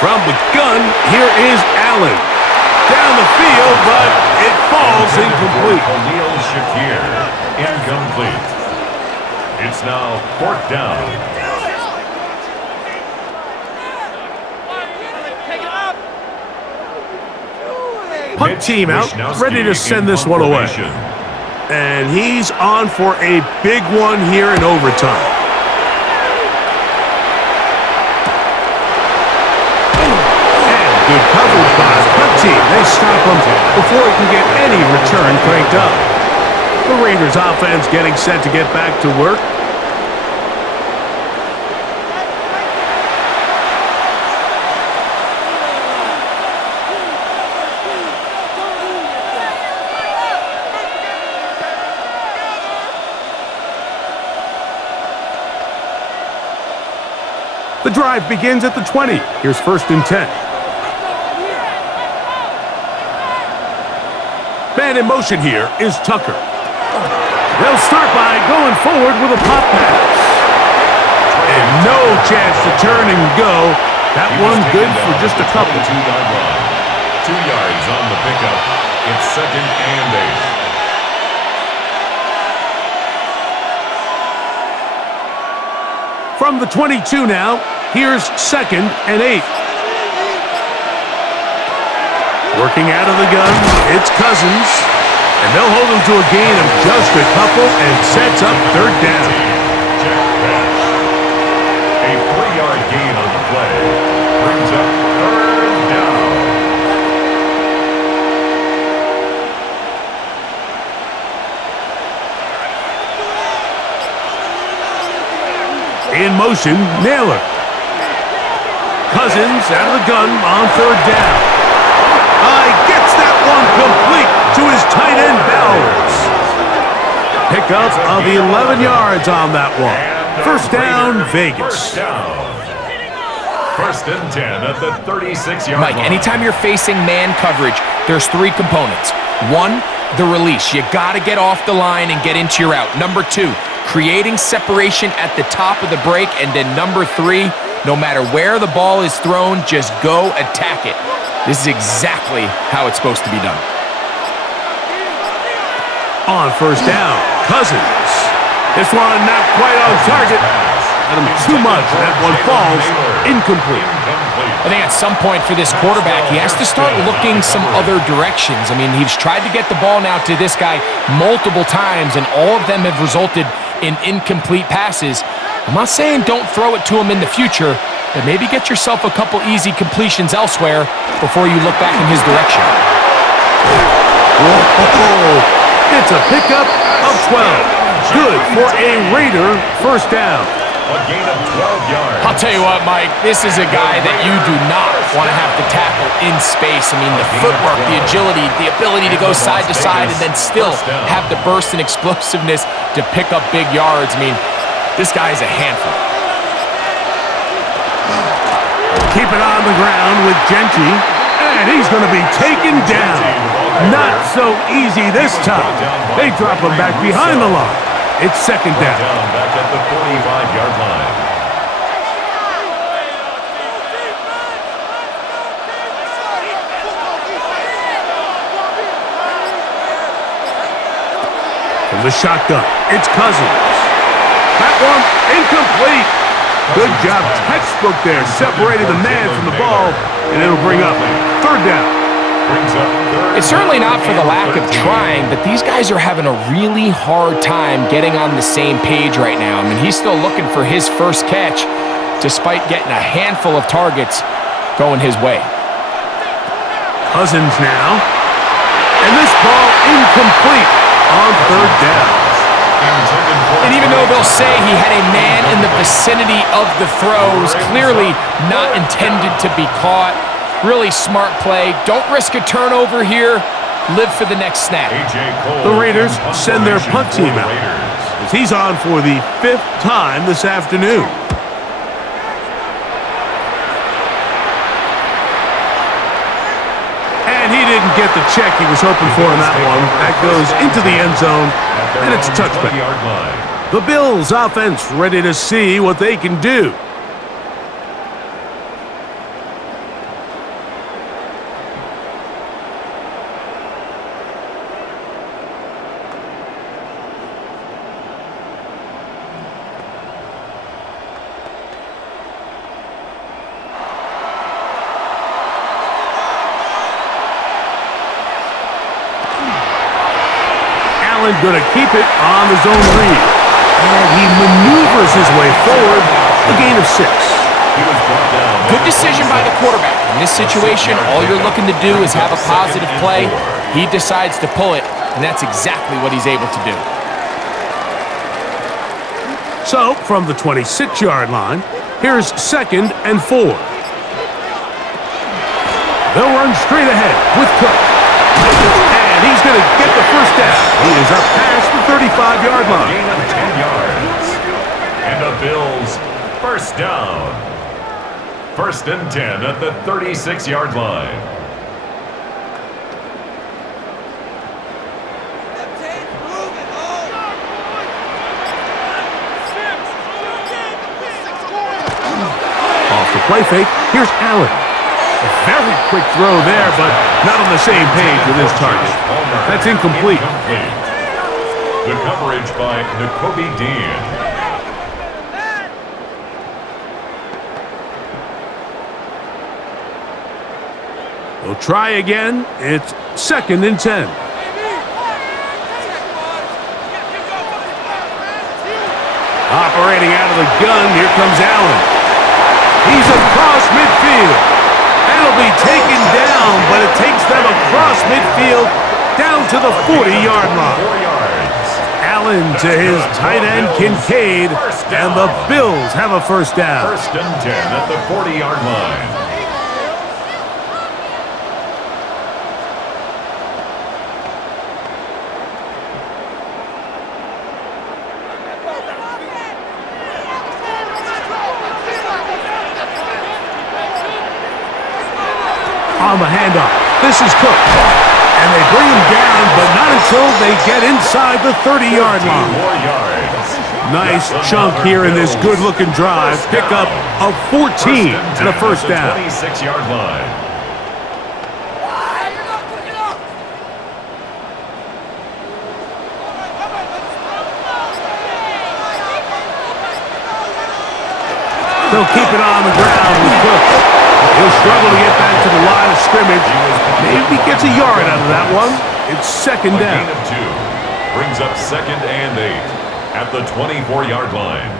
From the gun, here is Allen. Down the field, but it falls incomplete. Khalil Shakir, incomplete. It's now 4th down. Punt team out, ready to send this one away. And he's on for a big one here in overtime. Good coverage by the punt team. They stop him before he can get any return cranked up. The Raiders offense getting set to get back to work. The drive begins at the 20. Here's 1st and 10. Man in motion here is Tucker. They'll start by going forward with a pop pass. And no chance to turn and go. That one good for just a couple. 2-yard line. 2 yards on the pickup. It's 2nd and 8. From the 22 now, here's 2nd and 8. Working out of the gun, it's Cousins. And they'll hold him to a gain of just a couple and sets up 3rd down. A 3-yard gain on the play brings up 3rd down. In motion, Naylor. Cousins out of the gun on 3rd down. Gets that one complete to his tight end, Bowers. Pickup of 11 yards on that one. First down, Vegas. 1st and 10 at the 36-yard line. Mike, anytime you're facing man coverage, there's 3 components. 1, the release. You got to get off the line and get into your route. Number 2, creating separation at the top of the break. And then number 3, No matter where the ball is thrown, just go attack it. This is exactly how it's supposed to be done. On first down, Cousins. This one not quite on target. Had him too much. That one falls incomplete. I think at some point for this quarterback, he has to start looking some other directions. I mean, he's tried to get the ball now to this guy multiple times, and all of them have resulted in incomplete passes. I'm not saying don't throw it to him in the future, but maybe get yourself a couple easy completions elsewhere before you look back in his direction. Whoa. It's a pickup of 12. Good for a Raider first down. A gain of 12 yards. I'll tell you what, Mike, this is a guy that you do not want to have to tackle in space. I mean, the footwork, the agility, the ability to go side to side and then still have the burst and explosiveness to pick up big yards. I mean, this guy is a handful. Keep it on the ground with Genty, and he's going to be taken down. Not so easy this time. They drop him back behind the line. It's second down. Back at the 45-yard line. From the shotgun, it's Cousins. That one incomplete. Good job, textbook there, separating the man from the ball, and it'll bring up third down. It's certainly not for the lack of trying, but these guys are having a really hard time getting on the same page right now. I mean, he's still looking for his first catch, despite getting a handful of targets going his way. Cousins now. And this ball incomplete on third down. And even though they'll say he had a man in the vicinity of the throws, clearly not intended to be caught. Really smart play. Don't risk a turnover here. Live for the next snap. The Raiders send their punt team out, as he's on for the 5th time this afternoon. And he didn't get the check he was hoping for in that one. That goes into the end zone, and it's a touchback. The Bills offense ready to see what they can do. Going to keep it on the zone read. And he maneuvers his way forward. A gain of 6. Good decision by the quarterback. In this situation, all you're looking to do is have a positive play. He decides to pull it, and that's exactly what he's able to do. So, from the 26-yard line, here's 2nd and 4. They'll run straight ahead with Cook. And he's going to get the first down. He is up past the 35-yard line. Gain of 10 yards. And the Bills first down. 1st and 10 at the 36-yard line. Off the play fake, here's Allen. A very quick throw there, but not on the same page with his target. That's incomplete. The coverage by N'Kobe Dean. They'll try again. It's 2nd and 10. Operating out of the gun, here comes Allen. He's across midfield. That'll be taken down, but it takes them across midfield down to the 40-yard line. Allen to his tight end, Kincaid, and the Bills have a first down. 1st and 10 at the 40-yard line. On the handoff, this is Cook. And they bring him down, but not until they get inside the 30-yard line. more yards. Nice chunk here in this good-looking drive. Pickup of 14 and a first down. 26-yard line. They'll keep it on the ground with Cook. He'll struggle to get back to the line of scrimmage. Maybe gets a yard out of that one. It's second down. A gain of 2 brings up second and 8 at the 24-yard line.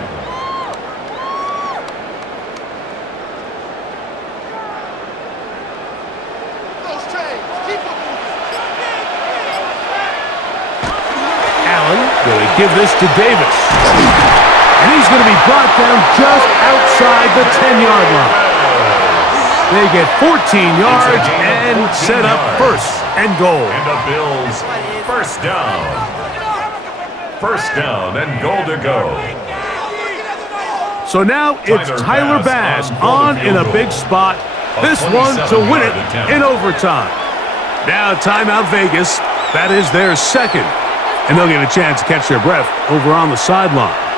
Allen will give this to Davis. And he's going to be brought down just outside the 10-yard line. They get 14 yards and set up first and goal. And the Bills first down. First down and goal to go. So now it's Tyler Bass on in a big spot. This one to win it in overtime. Now timeout Vegas. That is their second. And they'll get a chance to catch their breath over on the sideline.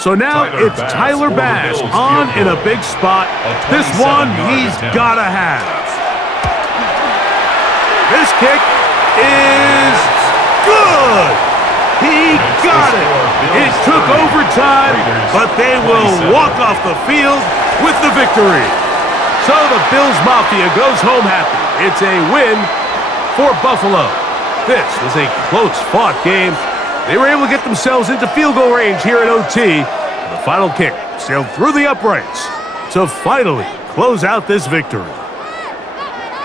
So now it's Tyler Bass on in a big spot. This one he's got to have. This kick is good. He got it. It took overtime, but they will walk off the field with the victory. So the Bills Mafia goes home happy. It's a win for Buffalo. This was a close-fought game. They were able to get themselves into field goal range here at OT. The final kick sailed through the uprights to finally close out this victory.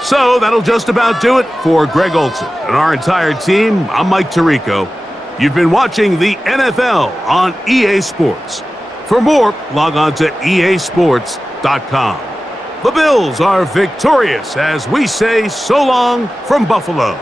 So that'll just about do it for Greg Olsen and our entire team. I'm Mike Tirico. You've been watching the NFL on EA Sports. For more, log on to easports.com. The Bills are victorious as we say so long from Buffalo.